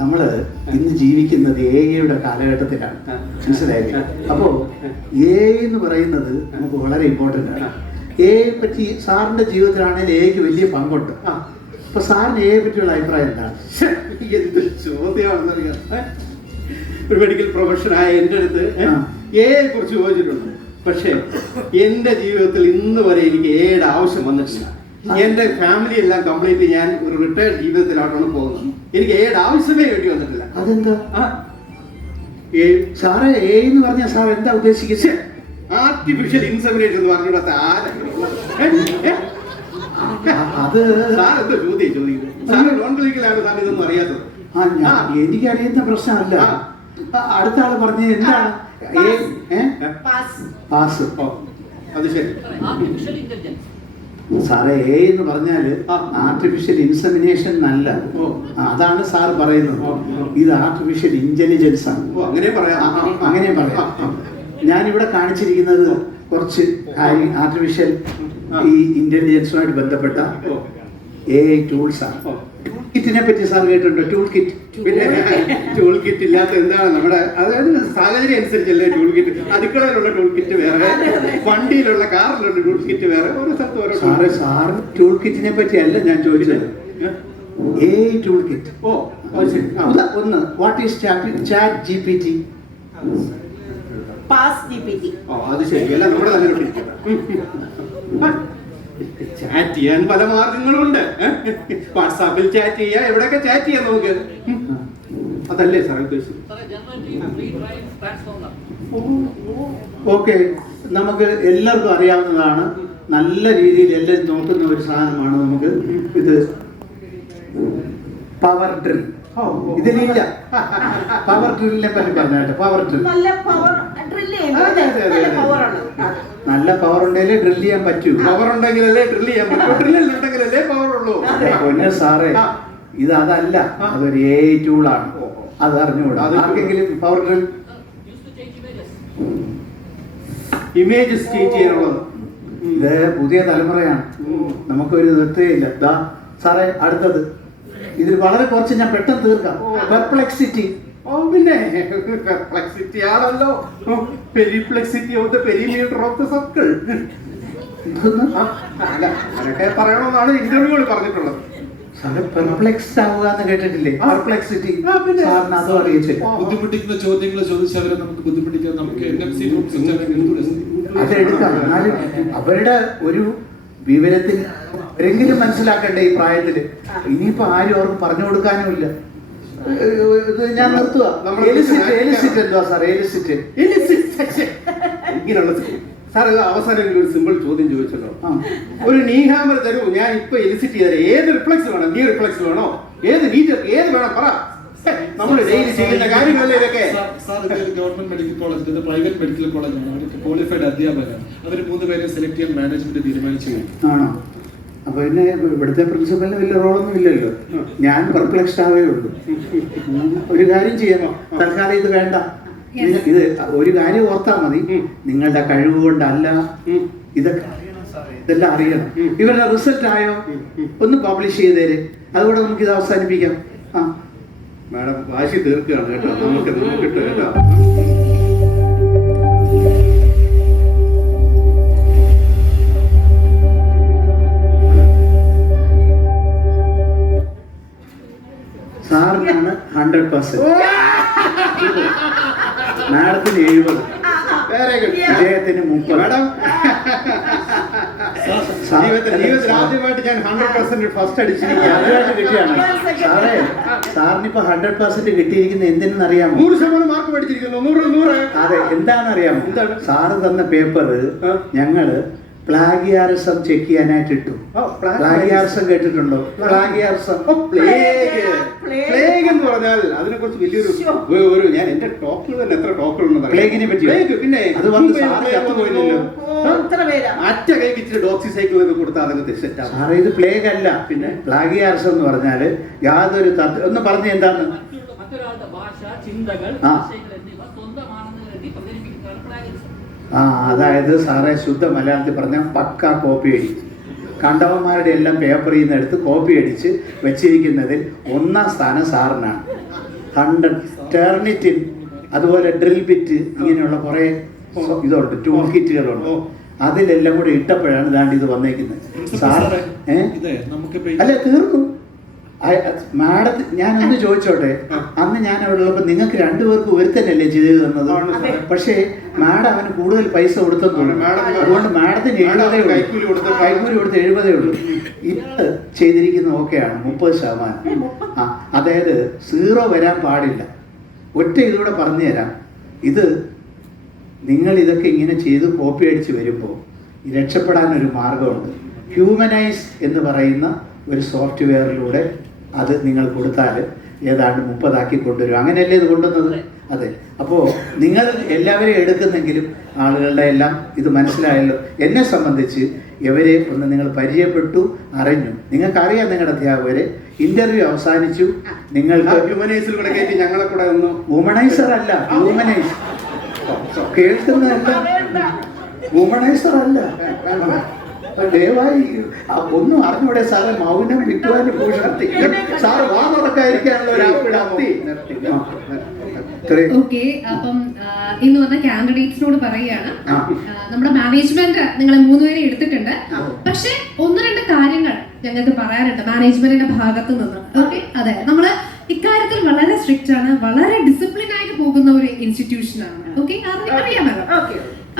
നമ്മൾ ഇന്ന് ജീവിക്കുന്നത് AI-യുടെ കാലഘട്ടത്തിലാണ്, മനസ്സിലായില്ലേ? അപ്പോൾ AI എന്ന് പറയുന്നത് നമുക്ക് വളരെ ഇമ്പോർട്ടൻ്റ് ആണ്. AI പറ്റി സാറിൻ്റെ ജീവിതത്തിലാണെങ്കിൽ AI-ക്ക് വലിയ പങ്കുണ്ട്. അപ്പോൾ സാറിന് AI പറ്റിയുള്ള അഭിപ്രായം എന്താണ്? എന്ത് ചോദ്യമാണെന്നറിയാം. ഒരു മെഡിക്കൽ പ്രൊഫഷനായ എൻ്റെ അടുത്ത് AI കുറിച്ച് ചോദിച്ചിട്ടുണ്ട്. പക്ഷേ എൻ്റെ ജീവിതത്തിൽ ഇന്ന് വരെ എനിക്ക് AI-യുടെ ആവശ്യം വന്നിട്ടില്ല. എൻ്റെ ഫാമിലി എല്ലാം കംപ്ലീറ്റ് ഞാൻ ഒരു റിട്ടയർഡ് ജീവിതത്തിലോട്ടാണ് പോകുന്നത്. എനിക്ക് AI-യുടെ ആവശ്യമേ വേണ്ടി വന്നിട്ടില്ല. അതെന്താ സാറേ? AI എന്ന് പറഞ്ഞാൽ സാർ എന്താ ഉദ്ദേശിക്കുന്നത്? ആർട്ടിഫിഷ്യൽ ഇൻസെമിനേഷൻ എന്ന് പറഞ്ഞിടത്ത അത് സാർ എന്താ ചോദിക്കുന്നത്? സാറ് നോൺ ക്ലിനിക്കലാണ് സാർ ഇതൊന്നും അറിയാത്തത്. എനിക്കറിയുന്ന പ്രശ്നമല്ല. അടുത്ത ആള് പറഞ്ഞ എന്താണ്? പാസ്. അത് ശരി സാറേ. AI എന്ന് പറഞ്ഞാൽ ആർട്ടിഫിഷ്യൽ ഇൻസെമിനേഷൻ അല്ല, അതാണ് സാർ പറയുന്നത്. ഇത് ആർട്ടിഫിഷ്യൽ ഇന്റലിജൻസ് ആണ്. അങ്ങനെ പറയാം. ഞാനിവിടെ കാണിച്ചിരിക്കുന്നത് കുറച്ച് ആർട്ടിഫിഷ്യൽ ഈ ഇന്റലിജൻസുമായിട്ട് ബന്ധപ്പെട്ട AI ടൂൾസ് ആണ്. കിറ്റിനെ പറ്റി സാർ കേട്ടിട്ടുണ്ടോ? Tool kit. പിന്നെ ടൂൾ കിറ്റ് ഇല്ലാത്ത എന്താണ്? നമ്മുടെ അതായത് സാഹചര്യം അനുസരിച്ചല്ലേ ടൂൾ കിറ്റ്. അടുക്കളയിലുള്ള ടൂൾ കിറ്റ് വേറെ, വണ്ടിയിലുള്ള കാറിലുള്ള ടൂൾ കിറ്റ് വേറെ, ഓരോ സ്ഥലത്ത് ഓരോ. സാറ് ടൂൾ കിറ്റിനെ പറ്റി അല്ല ഞാൻ ചോദിച്ചത്. AI tool kit. ഒന്ന്, വാട്ട് ഈസ് ചാറ്റ് GPT? അത് ശരിയല്ല, നമ്മുടെ നല്ലൊരു ചാറ്റ് ചെയ്യാൻ പല മാർഗങ്ങളുണ്ട്. വാട്സാപ്പിൽ ചാറ്റ് ചെയ്യാം, എവിടെയൊക്കെ ചാറ്റ് ചെയ്യാം നമുക്ക്. അതല്ലേ സാർ ഉദ്ദേശിച്ചത്? ഓക്കെ, നമുക്ക് എല്ലാവർക്കും അറിയാവുന്നതാണ്. നല്ല രീതിയിൽ എല്ലാവരും നോക്കുന്ന ഒരു സാധനമാണ്. നമുക്ക് ഇത് പവർ ഡ്രിൽ. ഇതിലില്ല. പവർ ഡ്രില്ലിനെ പറ്റി പറഞ്ഞാട്ടെ. പവർ ഡ്രിൽ നല്ല പവർ ഡ്രില്ല് നല്ല പവറാണ്. നല്ല പവർ ഉണ്ടെങ്കിലേ ഡ്രിൽ ചെയ്യാൻ പറ്റൂ. പവർ ഉണ്ടെങ്കിലല്ലേ ഡ്രിൽ ചെയ്യാൻ പറ്റൂ. ഡ്രില്ലുണ്ടെങ്കിലല്ലേ പവർ ഉള്ളൂ. പൊന്നെ സാറേ, ഇത് അതല്ല, അതൊരു AI ടൂളാണ്. അത് അറിഞ്ഞുകൂടാ ആർക്കെങ്കിലും? പവർ ഡ്രിൽ ഇമേജസ് ചേഞ്ച് ചെയ്യാനുള്ളത്. ഇത് പുതിയ തലമുറയാണ്, നമുക്കൊരു നിർത്തുകയില്ല. ദാ സാറേ, അടുത്തത് ഇതിൽ വളരെ കുറച്ച് ഞാൻ പെട്ടെന്ന് തീർക്കാം. പെർപ്ലെക്സിറ്റി. പിന്നെ പെർപ്ലെക്സിറ്റി ആണല്ലോ. Perplexity of the perimeter of the circle. അല്ല, അങ്ങനെയൊക്കെ പറയണമെന്നാണ് ഇന്റർവ്യൂകൾ പറഞ്ഞിട്ടുള്ളത്. സാറ് പെർപ്ലെക്സ്ഡ് ആവുക എന്ന് കേട്ടിട്ടില്ലേ? പെർപ്ലെക്സിറ്റി. സാറിന് അതും അറിയിച്ചില്ല. ബുദ്ധിമുട്ടിക്കുന്ന ചോദ്യങ്ങൾ ചോദിച്ചവരെ നമുക്ക് ബുദ്ധിമുട്ടിക്കാൻ നമുക്ക് NMC അതെടുക്കാം. എന്നാലും അവരുടെ ഒരു വിവരത്തിൽ ആരെങ്കിലും മനസ്സിലാക്കണ്ടേ ഈ പ്രായത്തില്? ഇനിയിപ്പോ ആരും അവർക്ക് പറഞ്ഞു കൊടുക്കാനും ഇല്ല. ഇത് ഞാൻ നിർത്തുക. എലിസിറ്റ് എന്തുവാ സാർ? എലിസിറ്റ് ഇങ്ങനെയുള്ള സാർ, അവസാനം ഒരു സിമ്പിൾ ചോദ്യം ചോദിച്ചല്ലോ. ഒരു നീഹാമർ തരൂ, ഞാൻ ഇപ്പൊ എലിസിറ്റ് ചെയ്ത ഏത് റിഫ്ലക്സ് വേണം? നീ റിഫ്ലക്സ് വേണോ? ഏത് നീറ്റ് ഏത് വേണം പറ. നമ്മൾ ഡെയിലി ചെയ്യുന്ന കാര്യങ്ങളല്ലേ ഇതൊക്കെ? ഗവൺമെന്റ് മെഡിക്കൽ കോളേജ്, ഇത് പ്രൈവറ്റ് മെഡിക്കൽ കോളേജാണ്. അവർക്ക് ക്വാളിഫൈഡ് അധ്യാപകരാണ്. അവർ 3 പേരെ സെലക്ട് ചെയ്യാൻ മാനേജ്മെന്റ് തീരുമാനിച്ചു. ആണോ? അപ്പൊ പിന്നെ ഇവിടുത്തെ പ്രിൻസിപ്പലിന് വലിയ റോളൊന്നും ഇല്ലല്ലോ. ഞാൻ പെർപ്ലെക്സ്ഡ് ആവേ ഉള്ളൂ. ഒരു കാര്യം ചെയ്യണോ? തൽക്കാലം ഇത് വേണ്ട. ഇത് ഒരു കാര്യം ഓർത്താൽ മതി, നിങ്ങളുടെ കഴിവ് കൊണ്ടല്ല. ഇതൊക്കെ അറിയണം സാറേ, ഇതെല്ലാം അറിയണം. ഇവരുടെ റിസൾട്ട് ആയോ? ഒന്ന് പബ്ലിഷ് ചെയ്തേര്. അതുകൂടെ നമുക്ക് ഇത് അവസാനിപ്പിക്കാം. മാഡം വാശി തീർക്കുകയാണ് കേട്ടോ. നമുക്ക് നോക്കിട്ട് കേട്ടോ. സാറിനാണ് 100%, മാഡത്തിന് 70, വിജയത്തിന് 30. മാഡം, ജീവിതത്തിൽ ആദ്യമായിട്ട് ഞാൻ 100% ഫസ്റ്റ് അടിച്ചിരിക്കുകയാണ്. ആദ്യമായിട്ട് കിട്ടിയാണ് സാറേ. സാറിനിപ്പോ 100% കിട്ടിയിരിക്കുന്നത് എന്തിനെന്നറിയാമോ? 100% മാർക്ക് മേടിച്ചിരിക്കുന്നു. 100. അതെ, എന്താണെന്നറിയാമോ? സാറ് തന്ന പേപ്പർ ഞങ്ങള് പ്ലാഗിയാറിസം ചെക്ക് ചെയ്യാനായിട്ട് ഇട്ടു. പ്ലാഗിയാറിസം കേട്ടിട്ടുണ്ടോ? പ്ലാഗിയാറിസം പ്ലേഗ് എന്ന് പറഞ്ഞാൽ അതിനെ കുറിച്ച് വലിയൊരു ഞാൻ എന്റെ ടോക്കുകൾ തന്നെ എത്ര ടോക്കുകൾ പ്ലേഗിനെ പറ്റി. പിന്നെ അത് വന്ന് സാറ് ചത്തുപോയില്ലല്ലോ. അറ്റ കൈക്ക് ഇച്ചിരി ഡോക്സിസൈക്കിളൊക്കെ കൊടുത്താൽ അതൊക്കെ സെറ്റാണ്. സാറേ, ഇത് പ്ലേഗ് അല്ല. പിന്നെ പ്ലാഗിയാറിസം എന്ന് പറഞ്ഞാല് യാതൊരു ഒന്ന് പറഞ്ഞ എന്താണ്? മറ്റൊരാളുടെ ഭാഷ, ചിന്തകൾ, എന്നിവ സ്വന്തമാണെന്ന് കരുതി പ്രചരിപ്പിക്കുന്നതാണ് പ്ലാഗിസം. അതായത് സാറേ, ശുദ്ധ മലയാളത്തിൽ പറഞ്ഞാൽ പക്ക കോപ്പി അടിച്ച് കണ്ടവന്മാരുടെ എല്ലാം പേപ്പറിൽ നിന്ന് എടുത്ത് കോപ്പി അടിച്ച് വെച്ചിരിക്കുന്നതിൽ 1ാം സ്ഥാനം സാറിനാണ്. 100 ടെർണിറ്റിൻ, അതുപോലെ ഡ്രിൽ ബിറ്റ്, ഇങ്ങനെയുള്ള കുറേ ഇതുണ്ട്, ടൂൾ കിറ്റുകളുണ്ട്. അതിലെല്ലാം കൂടെ ഇട്ടപ്പോഴാണ് ഇതാണ്ട് ഇത് വന്നേക്കുന്നത്. സാർ അല്ല, തീർന്നു. മാഡത്തിന് ഞാനൊന്ന് ചോദിച്ചോട്ടെ, അന്ന് ഞാൻ അവിടെ ഉള്ളപ്പോൾ നിങ്ങൾക്ക് 2 പേർക്ക് ഒരുത്തനല്ലേ ചെയ്തു തന്നത്? പക്ഷേ മാഡം അവന് കൂടുതൽ പൈസ കൊടുത്തെന്ന് തോന്നുന്നു. അതുകൊണ്ട് മാഡത്തിന് 70 കൈക്കൂലി കൊടുത്ത് 70 ഉള്ളൂ. ഇത് ചെയ്തിരിക്കുന്ന ഓക്കെയാണ് 30%. അതായത് 0 വരാൻ പാടില്ല. ഒറ്റ ഇതുകൂടെ പറഞ്ഞു തരാം. ഇത് നിങ്ങൾ ഇതൊക്കെ ഇങ്ങനെ ചെയ്ത് കോപ്പി അടിച്ച് വരുമ്പോൾ രക്ഷപ്പെടാനൊരു മാർഗമുണ്ട്. ഹ്യൂമനൈസ് എന്ന് പറയുന്ന ഒരു സോഫ്റ്റ്വെയറിലൂടെ അത് നിങ്ങൾ കൊടുത്താൽ ഏതാണ്ട് 30 ആക്കി കൊണ്ടുവരും. അങ്ങനെയല്ലേ ഇത് കൊണ്ടുവന്നത്? അതെ. അപ്പോൾ നിങ്ങൾ എല്ലാവരെയും എടുക്കുന്നെങ്കിലും ആളുകളുടെ എല്ലാം ഇത് മനസ്സിലായല്ലോ. എന്നെ സംബന്ധിച്ച് ഇവരെ ഒന്ന് നിങ്ങൾ പരിചയപ്പെട്ടു, അറിഞ്ഞു. നിങ്ങൾക്കറിയാം നിങ്ങളുടെ അധ്യാപകരെ. ഇന്റർവ്യൂ അവസാനിച്ചു. നിങ്ങൾക്ക് ഹ്യൂമനൈസിൽ കൂടെ കയറ്റി ഞങ്ങളെ കൂടെ ഒന്ന്. വുമണൈസർ അല്ല, ഹ്യൂമനൈസ്. കേൾക്കുന്നതല്ല, വുമണൈസർ അല്ല. ദയവായി ഒന്നും അറിഞ്ഞൂടെ സാറേ? മൗനം വിദ്വാന് ഭൂഷണത്തി. സാറ് വാ തുറക്കാതിരിക്കാനുള്ള ഓക്കെ. അപ്പം ഇന്ന് വന്ന കാൻഡിഡേറ്റ്സിനോട് പറയുകയാണ്, നമ്മുടെ മാനേജ്മെന്റ് നിങ്ങളെ 3 പേരെ എടുത്തിട്ടുണ്ട്. പക്ഷെ 1-2 കാര്യങ്ങൾ ഞങ്ങൾക്ക് പറയാനുണ്ട് മാനേജ്മെന്റിന്റെ ഭാഗത്ത് നിന്ന്. ഓക്കെ, അതെ, നമ്മള് ഇക്കാര്യത്തിൽ വളരെ സ്ട്രിക്റ്റ് ആണ്, വളരെ ഡിസിപ്ലിൻ ആയിട്ട് പോകുന്ന ഒരു ഇൻസ്റ്റിറ്റ്യൂഷൻ ആണ്. ഓക്കെ, അറിയാമല്ലോ.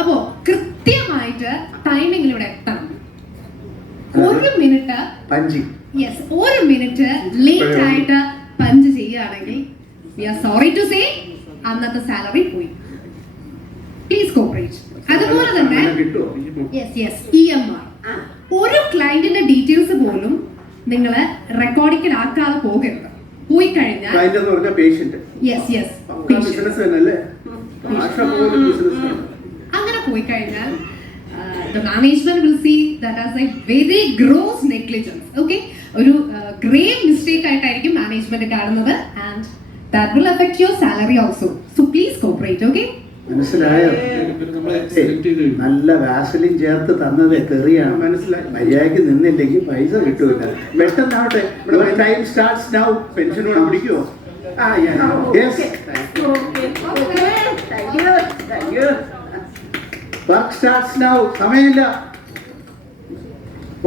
അപ്പോ കൃത്യമായിട്ട് ടൈമിങ്ങിൽ ഇവിടെ എത്തണം. 1 മിനിറ്റ് യെസ്, 1 മിനിറ്റ് ലേറ്റ് ആയിട്ട് പഞ്ച് ചെയ്യുകയാണെങ്കിൽ we are sorry to say അന്നത്തെ സാലറി പോയി. Please cooperate. അതുപോലെ തന്നെ യെസ് EMR, ഒരു ക്ലയന്റിന്റെ ഡീറ്റെയിൽസ് പോലും നിങ്ങൾ റെക്കോർഡിങ്ങിലാക്കാതെ പോകരുത്. പോയി കഴിഞ്ഞാൽ ക്ലയന്റ് എന്ന് പറഞ്ഞാൽ പേഷ്യന്റ്. യെസ് ബിസിനസ് തന്നെയല്ലേ, ഭാഷ പോലും ബിസിനസ്. അങ്ങനെ പോയി കഴിഞ്ഞാൽ the management will see that as a very gross negligence. Okay, ഒരു grave mistake ആയിട്ടായിരിക്കും മാനേജ്മെന്റ് കാണുന്നത്, and that will affect your salary also. So please cooperate. Okay, മനസ്സിലായോ? നമ്മളെ സെലക്ട് ചെയ്ത് കഴിഞ്ഞു. നല്ല വാസലിൻ ചേർത്ത് തന്നത് തെറിയാണ്. മനസ്സിലായി. മര്യാദയ്ക്ക് നിന്നില്ലെങ്കിൽ പൈസ കിട്ടൂല. പെട്ടെന്നാവട്ടെ. Time starts now. പെൻഷൻ കൂടെ പിടിക്കുമോ? Yes, work starts now. സമയമില്ല.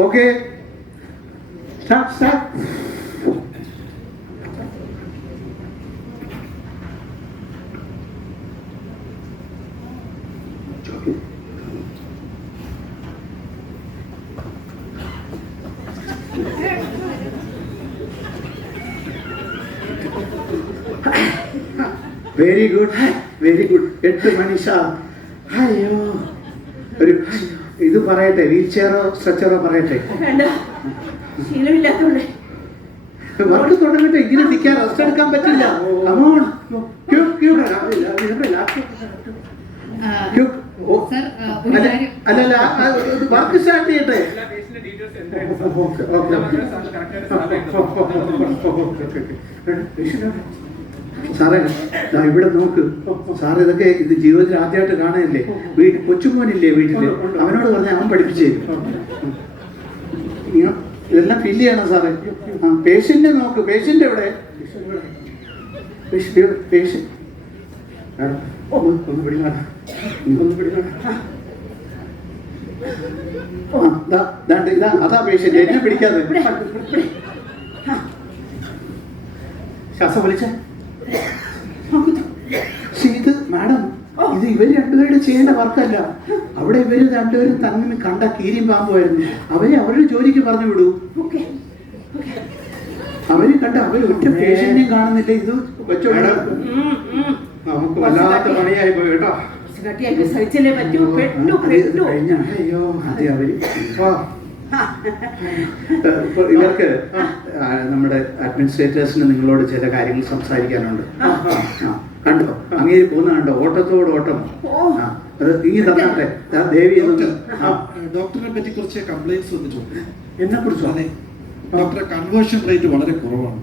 Okay, start. Very good, very good. 8 മണി ഷാർപ്പ്. അയ്യോ, ഒരു ഇത് പറയട്ടെ, വീൽ ചെയറോ സ്ട്രെച്ചറോ പറയട്ടെ. ശീലമില്ലാത്തോണ്ട് വർക്ക് തുടങ്ങട്ടെ. ഇങ്ങനെ നിൽക്കാൻ റെസ്റ്റ് എടുക്കാൻ പറ്റില്ല. അല്ലല്ല, വർക്ക് സ്റ്റാർട്ട് ചെയ്യട്ടെ. സാറേ ഇവിടെ നോക്ക് സാർ, ഇതൊക്കെ ഇത് ജീവിതത്തിൽ ആദ്യമായിട്ട് കാണുന്നില്ലേ? വീട്ടിൽ കൊച്ചുമോനില്ലേ വീട്ടില്, അവനോട് പറഞ്ഞാൽ അവൻ പഠിപ്പിച്ചേ. ഇതെല്ലാം ഫില്ല് ചെയ്യണം സാറേ. പേഷ്യന്റ് നോക്ക്. പേഷ്യന്റ് എവിടെ? പേഷ്യന്റ് ഒന്ന് പിടിക്കണം. അതാ പേഷ്യന്റ്. എന്നെ പിടിക്കാതെ. ശ്വാസം വലിച്ച. ഇത് മാഡം, ഇത് ഇവര് രണ്ടുപേരുടെ ചെയ്യേണ്ട വർക്കല്ല. അവിടെ ഇവര് രണ്ടുപേരും തമ്മിൽ കണ്ട കീരിയും പാമ്പുമായിരുന്നു. അവരെ അവരുടെ ജോലിക്ക് പറഞ്ഞു വിടൂ. അവര് കണ്ട അവര് ഒറ്റ പേഷ്യന്റിനെയും കാണുന്നില്ല. ഇത് വെച്ചോ. നമുക്ക് വല്ലാത്ത പണിയായി പോയി കേട്ടോ. അയ്യോ, അതെ അവര് ഇവർക്ക് നമ്മുടെ അഡ്മിനിസ്ട്രേറ്റേഴ്സിന് നിങ്ങളോട് ചില കാര്യങ്ങൾ സംസാരിക്കാനുണ്ട്. കണ്ടോ, അങ്ങേര് പോകുന്ന കണ്ടോ, ഓട്ടത്തോട് ഓട്ടം. അത് ഇനി തന്നാട്ടെ. ദേവി ഡോക്ടറിനെ പറ്റി കുറച്ച് കംപ്ലൈന്റ്സ് വന്നിട്ടുണ്ട്. എന്നെ കുറിച്ചോ? അതെ, ഡോക്ടറെ കൺവേർഷൻ റേറ്റ് വളരെ കുറവാണ്.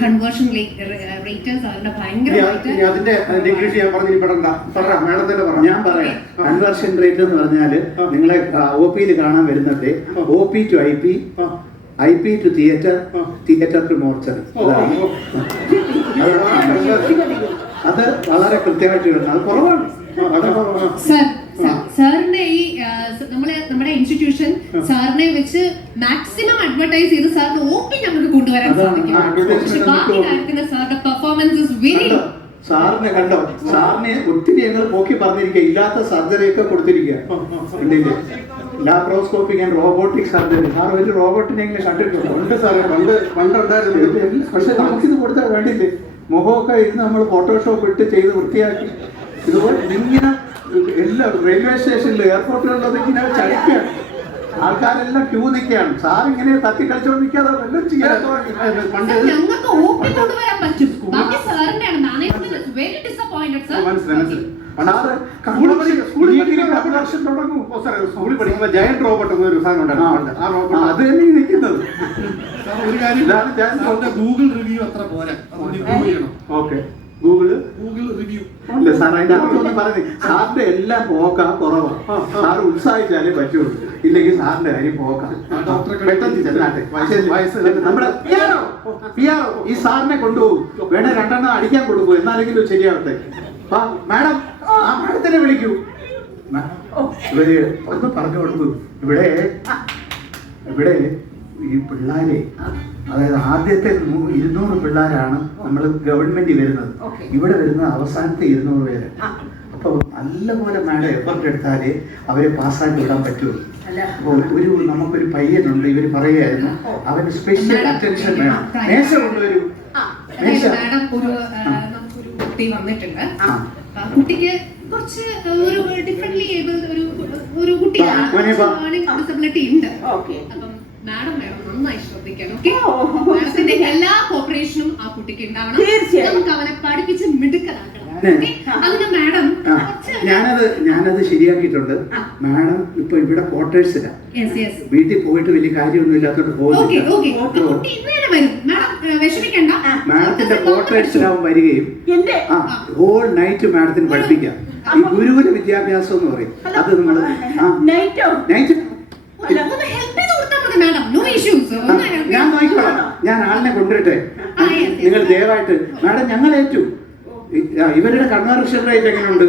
കൺവേർഷൻ റേറ്റേഴ്സ് അതിന്റെ ഇംഗ്ലീഷ് ഞാൻ പറഞ്ഞു പറ മാഡം തന്നെ പറഞ്ഞു. ഞാൻ പറയാം. കൺവേർഷൻ റേറ്റ് എന്ന് പറഞ്ഞാല് നിങ്ങളെ OP കാണാൻ വരുന്നത് OP to IP, IP to theatre, theatre to mortuary. അത് വളരെ കൃത്യമായിട്ട് വരുന്നത്. അത് കുറവാണ്. സാറിന്റെ ഈ നമ്മുടെ ഇൻസ്റ്റിറ്റ്യൂഷൻ സാറിനെ വെച്ച് മാക്സിമം അഡ്വർടൈസ് ചെയ്ത് സാറിന് OP ഞങ്ങൾക്ക് കൊണ്ടുവരാൻ സാധിക്കും. പക്ഷെ ബാക്കി കാര്യത്തിന് സാറിന്റെ പെർഫോമൻസ് ഇസ് വെരി. സാറിനെ കണ്ടോ, സാറിനെ ഒത്തിരി ഞങ്ങൾ പോക്കി പറഞ്ഞിരിക്കുക. ഇല്ലാത്ത സർജറി ഒക്കെ കൊടുത്തിരിക്കുക. Laparoscopic and robotic surgery. Sir വലിയ റോബോട്ടിനെങ്കിലും കണ്ടിട്ടുണ്ടോ? ഉണ്ട് സാറേ, പണ്ടുണ്ടായിരുന്നു. പക്ഷെ നമുക്കിത് കൊടുത്താൽ വേണ്ടില്ലേ? മുഖമൊക്കെ ഇരുന്ന് നമ്മൾ ഫോട്ടോഷോപ്പ് ഇട്ട് ചെയ്ത് വൃത്തിയാക്കി. ഇതുപോലെ ഇങ്ങനെ എല്ലാ റെയിൽവേ സ്റ്റേഷനിൽ, എയർപോർട്ടുകളിലൊക്കെ ഇങ്ങനെ ചടിക്കുകയാണ്. ആൾക്കാരെല്ലാം ക്യൂ നിൽക്കുകയാണ്. സാർ ഇങ്ങനെ തട്ടി കളിച്ചോണ്ട് നിൽക്കാതെ വല്ലതും ചെയ്യാൻ തുടങ്ങി. ഞങ്ങൾക്ക് OP കൊണ്ടുവരാൻ പറ്റും. ബാക്കി സാറിന്റെ ആണ്. Management is very disappointed sir. മനസ്സിലായി. സ്കൂളിൽ പഠിക്കുമ്പോൾ ജയന്റ് റോബോട്ട് എന്നൊരു സാധനം ഉണ്ടായിരുന്നു. ആ റോബോട്ട് അത് തന്നെ നിൽക്കുന്നത്. ഒരു കാര്യം, ഗൂഗിൾ റിവ്യൂ അത്ര പോരാ, ഇമ്പ്രൂവ് ചെയ്യണം. Okay, Google review. അല്ല സാർ, അതിന്റെ അർത്ഥമൊന്നും പറഞ്ഞു. സാറിന്റെ എല്ലാം പോക്കാ കുറവാ. സാർ ഉത്സാഹിച്ചാലേ പറ്റുള്ളൂ. ഇല്ലെങ്കിൽ സാറിന്റെ കാര്യം പോക്കാം. പെട്ടെന്ന് ചെന്നാട്ടെ. നമ്മുടെ PRO ഈ സാറിനെ കൊണ്ടുപോകും. വേണേ 2 എണ്ണം അടിക്കാൻ കൊടുക്കൂ, എന്നാലെങ്കിലും ശരിയാവട്ടെ. മാഡം, ആ മാഡത്തിനെ വിളിക്കൂ. ഇവര് ഒന്ന് പറഞ്ഞു കൊടുക്കൂ. ഇവിടെ ഈ പിള്ളേരെ, അതായത് ആദ്യത്തെ 200 പിള്ളേരാണ് നമ്മൾ ഗവൺമെന്റ് വരുന്നത്. ഇവിടെ വരുന്നത് അവസാനത്തെ 200 പേര്. അപ്പൊ നല്ലപോലെ മാഡം എഫർട്ട് എടുത്താലേ അവരെ പാസ്സാക്കി വിടാൻ പറ്റുള്ളൂ. അപ്പോൾ നമുക്കൊരു പയ്യനുണ്ട്, ഇവര് പറയായിരുന്നു അവന് സ്പെഷ്യൽ അറ്റൻഷൻ വേണം. മേശ കൊണ്ടുവരൂ. നമുക്കൊരു കുട്ടി വന്നിട്ടുണ്ട്. കുട്ടിക്ക് കുറച്ച് ഒരു ഡിഫറെന്റ്ലി ഏബിൾഡ് ഒരു കുട്ടിയാണ്, ഡിസബിലിറ്റി ഉണ്ട്. അപ്പം മാഡം നന്നായി ശ്രദ്ധിക്കണം. ഓക്കെ, ഓ, മാഡത്തിന്റെ എല്ലാ കോപ്പറേഷനും ആ കുട്ടിക്ക് ഉണ്ടാവണം. തീർച്ചയായും. നമുക്ക് അവനെ പഠിപ്പിച്ച് മിടുക്കനാക്കണം. Okay? അതിന് മാഡം ഞാനത് ശരിയാക്കിയിട്ടുണ്ട്. മാഡം ഇപ്പൊ ഇവിടെ ക്വാർട്ടേഴ്സില, വീട്ടിൽ പോയിട്ട് വലിയ കാര്യമൊന്നും ഇല്ലാത്തോണ്ട് പോകുന്നില്ല. മാഡത്തിന്റെ ക്വാർട്ടേഴ്സിലാവും വരികയും ഹോൾ നൈറ്റ് മാഡത്തിന് പഠിപ്പിക്കാം. ഈ ഗുരുകുല വിദ്യാഭ്യാസം എന്ന് പറയും. അത് നമ്മൾ നൈറ്റ് ഞാൻ നോക്കിക്കോളാം. ഞാൻ ആളിനെ കൊണ്ടുവരട്ടെ. നിങ്ങൾ ദയവായിട്ട് മാഡം ഞങ്ങൾ ഏറ്റു. ഇവരുടെ കൺവെർഷൻ റേറ്റ് എങ്ങനെയുണ്ട്?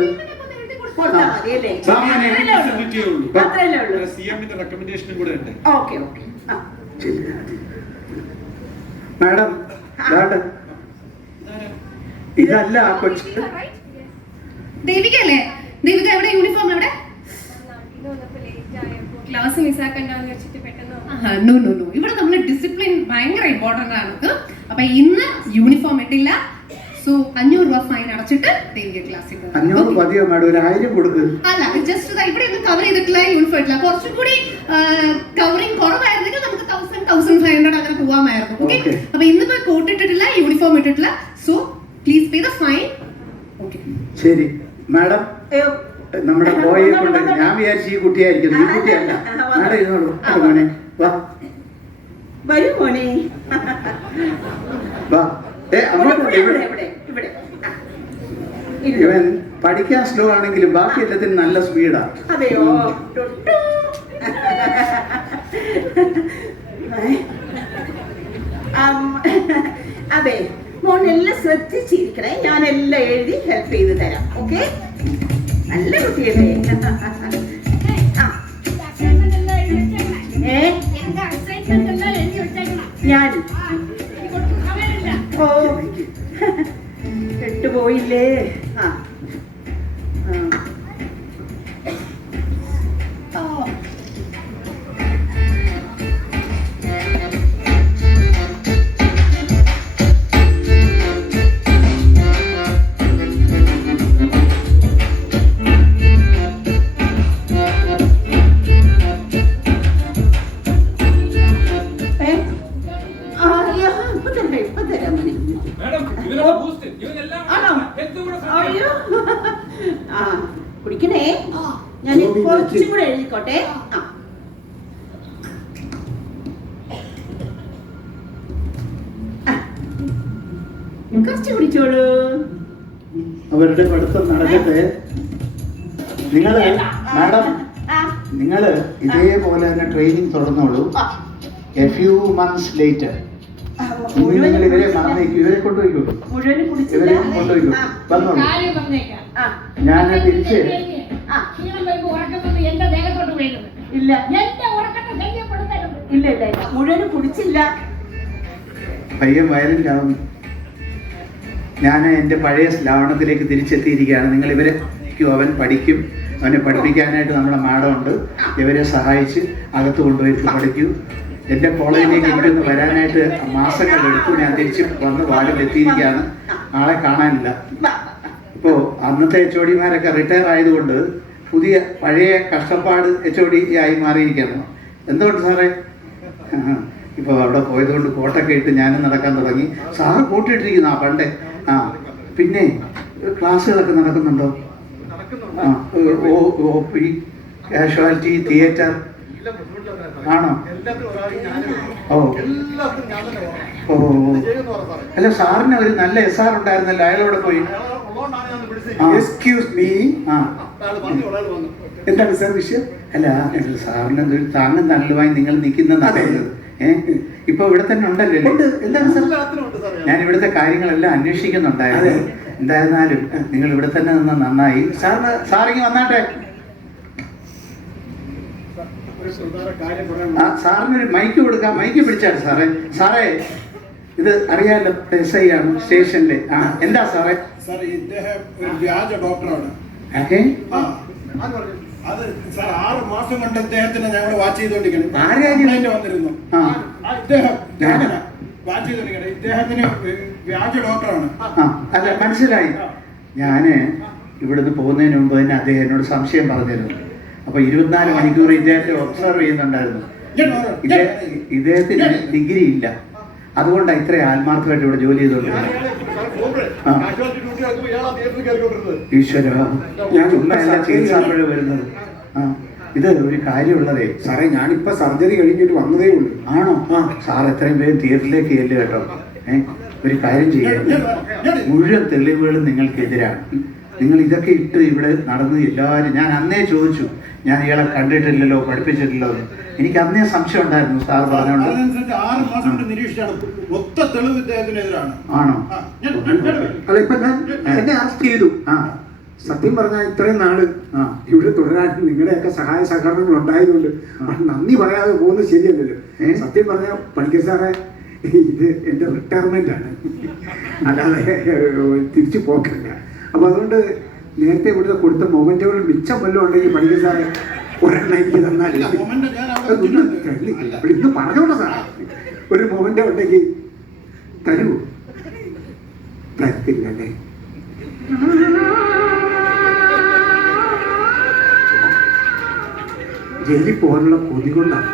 മാഡം ഇതല്ല ആ കൊച്ചു. ദേവിക അല്ലേ? ദേവിക എവിടെ? യൂണിഫോം എവിടെ? ക്ലാസ് മിസ്സാക്കണ്ടെന്ന് വെച്ചിട്ട് പെട്ടെന്ന് നോ ഇവിടെ നമ്മൾ ഡിസിപ്ലിൻ ഭയങ്കര ഇമ്പോർട്ടന്റ് ആണ്. അപ്പൊ ഇന്ന് യൂണിഫോം ഇട്ടില്ല, സോ 500 രൂപ ഫൈൻ അടച്ചിട്ട് ദേവിക ക്ലാസ്സിൽ 500 മതിയോ മാഡം? ഒരു 1000 കൊടുക്കുക. അല്ല, ജസ്റ്റ് ഇവിടെ ഒന്നും കവർ ചെയ്തിട്ടില്ല, യൂണിഫോം ഇട്ടില്ല. കുറച്ചും കൂടി കവറിങ് കുറവായിരുന്നെങ്കിൽ നമുക്ക് 1500 അങ്ങനെ പോവാമായിരുന്നു. ഓക്കെ, അപ്പൊ ഇന്നിപ്പോ കോട്ട് ഇട്ടിട്ടില്ല, യൂണിഫോം ഇട്ടിട്ടില്ല, so please pay the fine. Okay ശരി മാഡം. നമ്മുടെ ബോയെ കൊണ്ട് ഞാൻ വിചാരിച്ചു ഈ കുട്ടിയായിരിക്കുന്നു. ഈ കുട്ടിയല്ല മാഡം. ഇരുന്നോളൂ മോനെ. വാ വരൂ മോനെ. വാ. ഇവൻ പഠിക്കാൻ സ്ലോ ആണെങ്കിലും ബാക്കി എല്ലാത്തിനും നല്ല സ്പീഡാ. അതെയോ? അതെ മോൻ എല്ലാം ശ്രദ്ധിച്ചിരിക്കണേ. ഞാൻ എല്ലാം എഴുതി ഹെൽപ്പ് ചെയ്ത് തരാം. ഓക്കെ, നല്ല കുട്ടിയല്ലേ? ഞാൻ ഓ കെട്ടുപോയില്ലേ? കുടിക്കണേ. ഞാൻ കുറച്ചും കൂടെ എഴുതിക്കോട്ടെ. കുറച്ച് കുടിച്ചോളൂ. അവരുടെ പഠിത്തം നടക്കട്ടെ. നിങ്ങള് മാഡം നിങ്ങള് ഇതേപോലെ തന്നെ ട്രെയിനിങ് തുടർന്നോളൂ. എ ഫ്യൂ മന്ത്സ് ലേറ്റർ നിങ്ങൾ ഇവരെ മറന്നേക്കും. ഇവരെ കൊണ്ടുപോയിക്കോ, ഇവരെ കൊണ്ടുപോയിക്കോ. വന്നോളൂ. ഞാൻ തിരിച്ച് ഇല്ല ഇല്ല മുഴുവനും കുടിച്ചില്ല. പയ്യൻ വയറിലാവുന്നു. ഞാൻ എൻ്റെ പഴയ ലാവണത്തിലേക്ക് തിരിച്ചെത്തിയിരിക്കുകയാണ്. നിങ്ങൾ ഇവരെ അവൻ പഠിക്കും. അവനെ പഠിപ്പിക്കാനായിട്ട് നമ്മുടെ മാഡമുണ്ട്. ഇവരെ സഹായിച്ച് അകത്ത് കൊണ്ടുപോയി പഠിക്കൂ. എൻ്റെ കോളേജിലേക്ക് എനിക്കൊന്ന് വരാനായിട്ട് മാസങ്ങളെടുത്തു. ഞാൻ തിരിച്ച് വന്ന് വാർഡിലെത്തിയിരിക്കുകയാണ്. ആളെ കാണാനില്ല. ഇപ്പോൾ അന്നത്തെ HOD മാരൊക്കെ റിട്ടയർ ആയതുകൊണ്ട് പുതിയ പഴയ കഷ്ടപ്പാട് HOD ആയി മാറിയിരിക്കുകയാണ്. എന്തുകൊണ്ട് സാറേ? ഇപ്പോൾ അവിടെ പോയതുകൊണ്ട് കോട്ടൊക്കെ ഇട്ട് ഞാനും നടക്കാൻ തുടങ്ങി. സാറ് കൂട്ടിയിട്ടിരിക്കുന്ന പണ്ടേ. പിന്നെ ക്ലാസ്സുകളൊക്കെ നടക്കുന്നുണ്ടോ? OP, കാഷ്വാലിറ്റി, തിയേറ്റർ ആണോ? ഓ അല്ല, സാറിന് ഒരു നല്ല SR ഉണ്ടായിരുന്നല്ലോ, അയാളോടെ പോയി. എക്സ്ക്യൂസ് മീ, എന്താണ് സാർ വിഷയം? അല്ല, സാറിന് എന്തൊരു താങ്ങും തള്ളുമായി നിങ്ങൾ നിൽക്കുന്നതാണ്. ഇപ്പൊ ഇവിടെ തന്നെ ഉണ്ടല്ലോ. എന്താണ് സാർ? ഞാൻ ഇവിടുത്തെ കാര്യങ്ങളെല്ലാം അന്വേഷിക്കുന്നുണ്ടായിരുന്നു. എന്തായിരുന്നാലും നിങ്ങൾ ഇവിടെ തന്നെ നിന്ന് നന്നായി. സാറിങ്ങ് വന്നാട്ടെ. സാറിനൊരു മൈക്ക് കൊടുക്കാം. മൈക്ക് പിടിച്ചാൽ സാറേ. സാറേ, ഇത് അറിയാലോ, SI ആണ് സ്റ്റേഷനിലെ. എന്താ സാറേ? സാർ, ഇദ്ദേഹം ഒരു വ്യാജ ഡോക്ടറാണ്. അത് സാർ 6 മാസം കൊണ്ട് ഇദ്ദേഹത്തിനെ ഞങ്ങൾ വാച്ച് ചെയ്തോണ്ടിരിക്കണം. വന്നിരുന്നു ഇദ്ദേഹം വാച്ച് ചെയ്തോണ്ടിരിക്കണം. ഇദ്ദേഹത്തിന് വ്യാജ ഡോക്ടറാണ്. അല്ല, മനസ്സിലായി. ഞാന് ഇവിടുന്ന് പോകുന്നതിന് മുമ്പ് തന്നെ അദ്ദേഹം എന്നോട് സംശയം പറഞ്ഞിരുന്നു. അപ്പോൾ 24 മണിക്കൂർ ഇദ്ദേഹത്തെ ഒബ്സർവ് ചെയ്യുന്നുണ്ടായിരുന്നു. ഇദ്ദേഹത്തിന് ഡിഗ്രി ഇല്ല, അതുകൊണ്ടാണ് ഇത്രയും ആത്മാർത്ഥമായിട്ട് ഇവിടെ ജോലി ചെയ്തുകൊണ്ടിരുന്നത്. ഈശ്വര, ഞാൻ ചുമ്മാ ചികിത്സാപ്പഴ വരുന്നത്. ഇത് ഒരു കാര്യമുള്ളതേ സാറേ, ഞാനിപ്പോ സർജറി കഴിഞ്ഞിട്ട് വന്നതേ ഉള്ളൂ. ആണോ? സാർ എത്രയും പേര് തിയേറ്ററിലേക്ക് ചെല്ലുക കേട്ടോ. ഒരു കാര്യം ചെയ്യാം, മുഴുവൻ തെളിവുകളും നിങ്ങൾക്കെതിരാണ്. നിങ്ങൾ ഇതൊക്കെ ഇട്ട് ഇവിടെ നടന്ന് എല്ലാവരും, ഞാൻ അന്നേ ചോദിച്ചു, ഞാൻ ഇയാളെ കണ്ടിട്ടില്ലല്ലോ, പഠിപ്പിച്ചിട്ടില്ലോ. എനിക്ക് അന്നേ സംശയം ഉണ്ടായിരുന്നു സാർ പറഞ്ഞോണ്ട്. 6 മാസം കൊണ്ട് നിരീക്ഷിച്ചാണ് മൊത്ത തെളിവ് ഇദ്ദേഹത്തിനെതിരാണ്. ആണോ? അല്ല, ഇപ്പൊ ഞാൻ എന്നെ അറസ്റ്റ് ചെയ്തു. സത്യം പറഞ്ഞാൽ ഇത്രയും നാള് ഇവിടെ തുടരാൻ നിങ്ങളുടെയൊക്കെ സഹായ സഹകരണങ്ങൾ ഉണ്ടായതുകൊണ്ട് നന്ദി പറയാതെ പോകുന്നത് ശരിയല്ലല്ലോ. സത്യം പറഞ്ഞാൽ പണിക്കർ സാറേ, ഇത് എൻ്റെ റിട്ടയർമെന്റ് ആണ്, അല്ലാതെ തിരിച്ചു പോക്കില്ല. അപ്പൊ അതുകൊണ്ട് നേരത്തെ ഇവിടുത്തെ കൊടുത്ത മൊമെന്റുകൾ മിച്ചം വല്ലതും ഉണ്ടെങ്കിൽ പണിക്കർ സാറെ ഒരെണ്ണം എനിക്ക് തന്നാൽ ഇന്ന് പറഞ്ഞോളൂ സാർ. ഒരു മൊമെന്റ് ഉണ്ടെങ്കിൽ തരൂ. തരത്തില്ലല്ലേ? ജയിലിൽ പോകാനുള്ള കൊതി കൊണ്ടാണ്.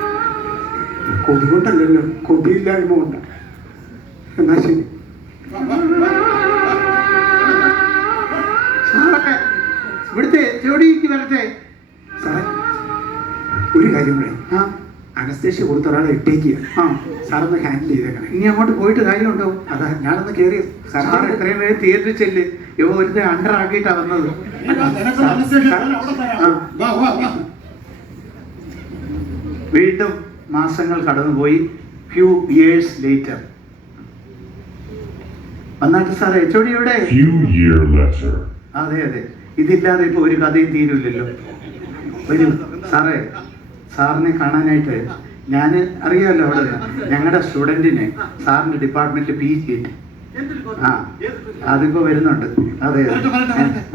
കൊതി കൊണ്ടല്ലല്ലോ, കൊതിയില്ലായ്മ കൊണ്ടാണ്. എന്നാ ശരി. ഇവിടുത്തെ ജോഡിക്ക് വരട്ടെ സാറേ, ഒരു കാര്യം കൂടെ. അനസ്തേഷ്യ കൊടുത്ത ഒരാളെ ഇട്ടേക്കുക. സാറൊന്ന് ഹാൻഡിൽ ചെയ്തേക്കണേ. ഇനി അങ്ങോട്ട് പോയിട്ട് കാര്യമുണ്ടോ? അതാ ഞാനൊന്ന് കയറി. സാർ എത്രയും പേര് തിയേറ്ററിൽ ചെല്ല്. ഒരുത്തെ അണ്ടർ ആക്കിയിട്ടാ വന്നത്. വീണ്ടും മാസങ്ങൾ കടന്നുപോയി. Few years later. വന്നാട്ട് സാറേ, HOD എവിടെ? അതെ അതെ, ഇതില്ലാതെ ഇപ്പൊ ഒരു കഥയും തീരില്ലല്ലോ. വരും സാറേ, സാറിനെ കാണാനായിട്ട് ഞാൻ അറിയാമല്ലോ, അവിടെ ഞങ്ങളുടെ സ്റ്റുഡൻറ്റിനെ സാറിൻ്റെ ഡിപ്പാർട്ട്മെന്റിൽ PG കിട്ടി. അതിപ്പോ വരുന്നുണ്ട്. അതെ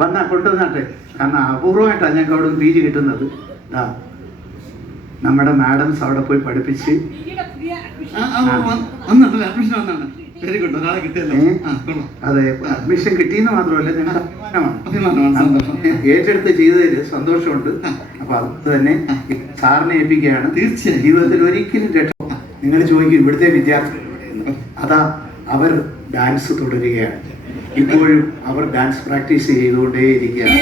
വന്നാ കൊണ്ടുവന്നാട്ടെ, കാരണം അപൂർവമായിട്ടാണ് ഞങ്ങൾക്ക് അവിടെ PG കിട്ടുന്നത്. നമ്മുടെ മാഡംസ് അവിടെ പോയി പഠിപ്പിച്ച് അതെ, അഡ്മിഷൻ കിട്ടിയെന്ന് മാത്രമല്ല ഞങ്ങളുടെ ഏറ്റെടുത്ത് ചെയ്തതിൽ സന്തോഷമുണ്ട്. അപ്പൊ അതുകൊണ്ട് തന്നെ സാറിനെ ഏൽപ്പിക്കുകയാണ്. തീർച്ചയായും ജീവിതത്തിൽ ഒരിക്കലും നിങ്ങൾ ചോദിക്കും ഇവിടുത്തെ വിദ്യാർത്ഥി, അതാ അവർ ഡാൻസ് തുടരുകയാണ്. ഇപ്പോഴും അവർ ഡാൻസ് പ്രാക്ടീസ് ചെയ്തുകൊണ്ടേയിരിക്കുകയാണ്.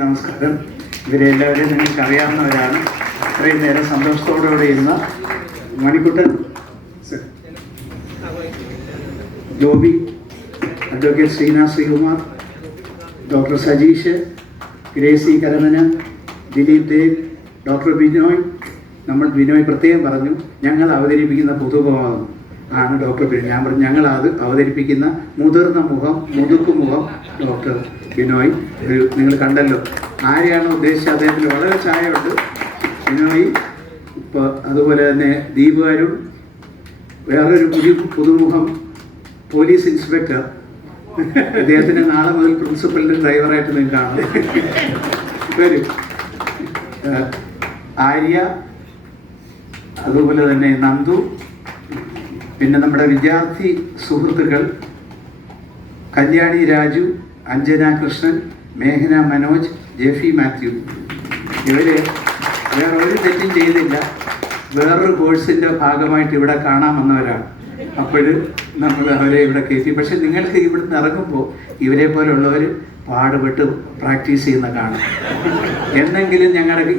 നമസ്കാരം. ഇവരെല്ലാവരെയും നിങ്ങൾക്ക് അറിയാവുന്നവരാണ്. ഇത്രയും നേരം സന്തോഷത്തോടുകൂടെ ഇരുന്ന Manikuttan, Joby, advocate Sreenath Sreekumar, doctor Sajeesh, Gracy Karamana, Dileep Dev, doctor Binoy. നമ്മൾ ബിനോയ് പ്രത്യേകം പറഞ്ഞു, ഞങ്ങൾ അവതരിപ്പിക്കുന്ന പൊതുമുഖം ആണ് ഡോക്ടർ ബിനോയ്. ഞാൻ പറഞ്ഞു ഞങ്ങൾ അത് അവതരിപ്പിക്കുന്ന മുതിർന്ന മുഖം, മുതുക്കുമുഖം ഡോക്ടർ ബിനോയ്. നിങ്ങൾ കണ്ടല്ലോ ആരെയാണ് ഉദ്ദേശിച്ചത്. അദ്ദേഹത്തിന് വളരെ ചായയുണ്ട്. ബിനോയ് ഇപ്പോൾ അതുപോലെ തന്നെ ദീപ് അരുൺ, വേറൊരു പുതുമുഖം പോലീസ് ഇൻസ്പെക്ടർ. ഇദ്ദേഹത്തിന് നാളെ മുതൽ പ്രിൻസിപ്പലിൻ്റെ ഡ്രൈവറായിട്ട് നിങ്ങൾക്ക് കാണാം. വരും. ആര്യ, അതുപോലെ തന്നെ നന്ദു, പിന്നെ നമ്മുടെ വിദ്യാർത്ഥി സുഹൃത്തുക്കൾ കല്യാണി രാജു, അഞ്ജന കൃഷ്ണൻ, മേഘന മനോജ്, ജെഫി മാത്യു. ഇവര് വേറെ ഒരു തെറ്റും ചെയ്തില്ല. വേറൊരു കോഴ്സിൻ്റെ ഭാഗമായിട്ട് ഇവിടെ കാണാൻ വന്നവരാണ്. അപ്പോൾ നമ്മൾ അവരെ ഇവിടെ കയറ്റി. പക്ഷെ നിങ്ങൾക്ക് ഇവിടുന്ന് ഇറങ്ങുമ്പോൾ ഇവരെ പോലുള്ളവർ പാടുപെട്ട് പ്രാക്ടീസ് ചെയ്യുന്ന കാണാം. എന്നെങ്കിലും ഞങ്ങളുടെ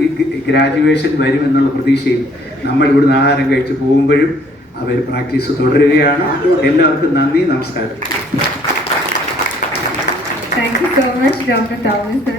ഗ്രാജുവേഷൻ വരുമെന്നുള്ള പ്രതീക്ഷയിൽ നമ്മൾ ഇവിടുന്ന് ആഹാരം കഴിച്ച് പോകുമ്പോഴും അവർ പ്രാക്ടീസ് തുടരുകയാണ്. എല്ലാവർക്കും നന്ദി, നമസ്കാരം. Thank you so much doctor Thomas.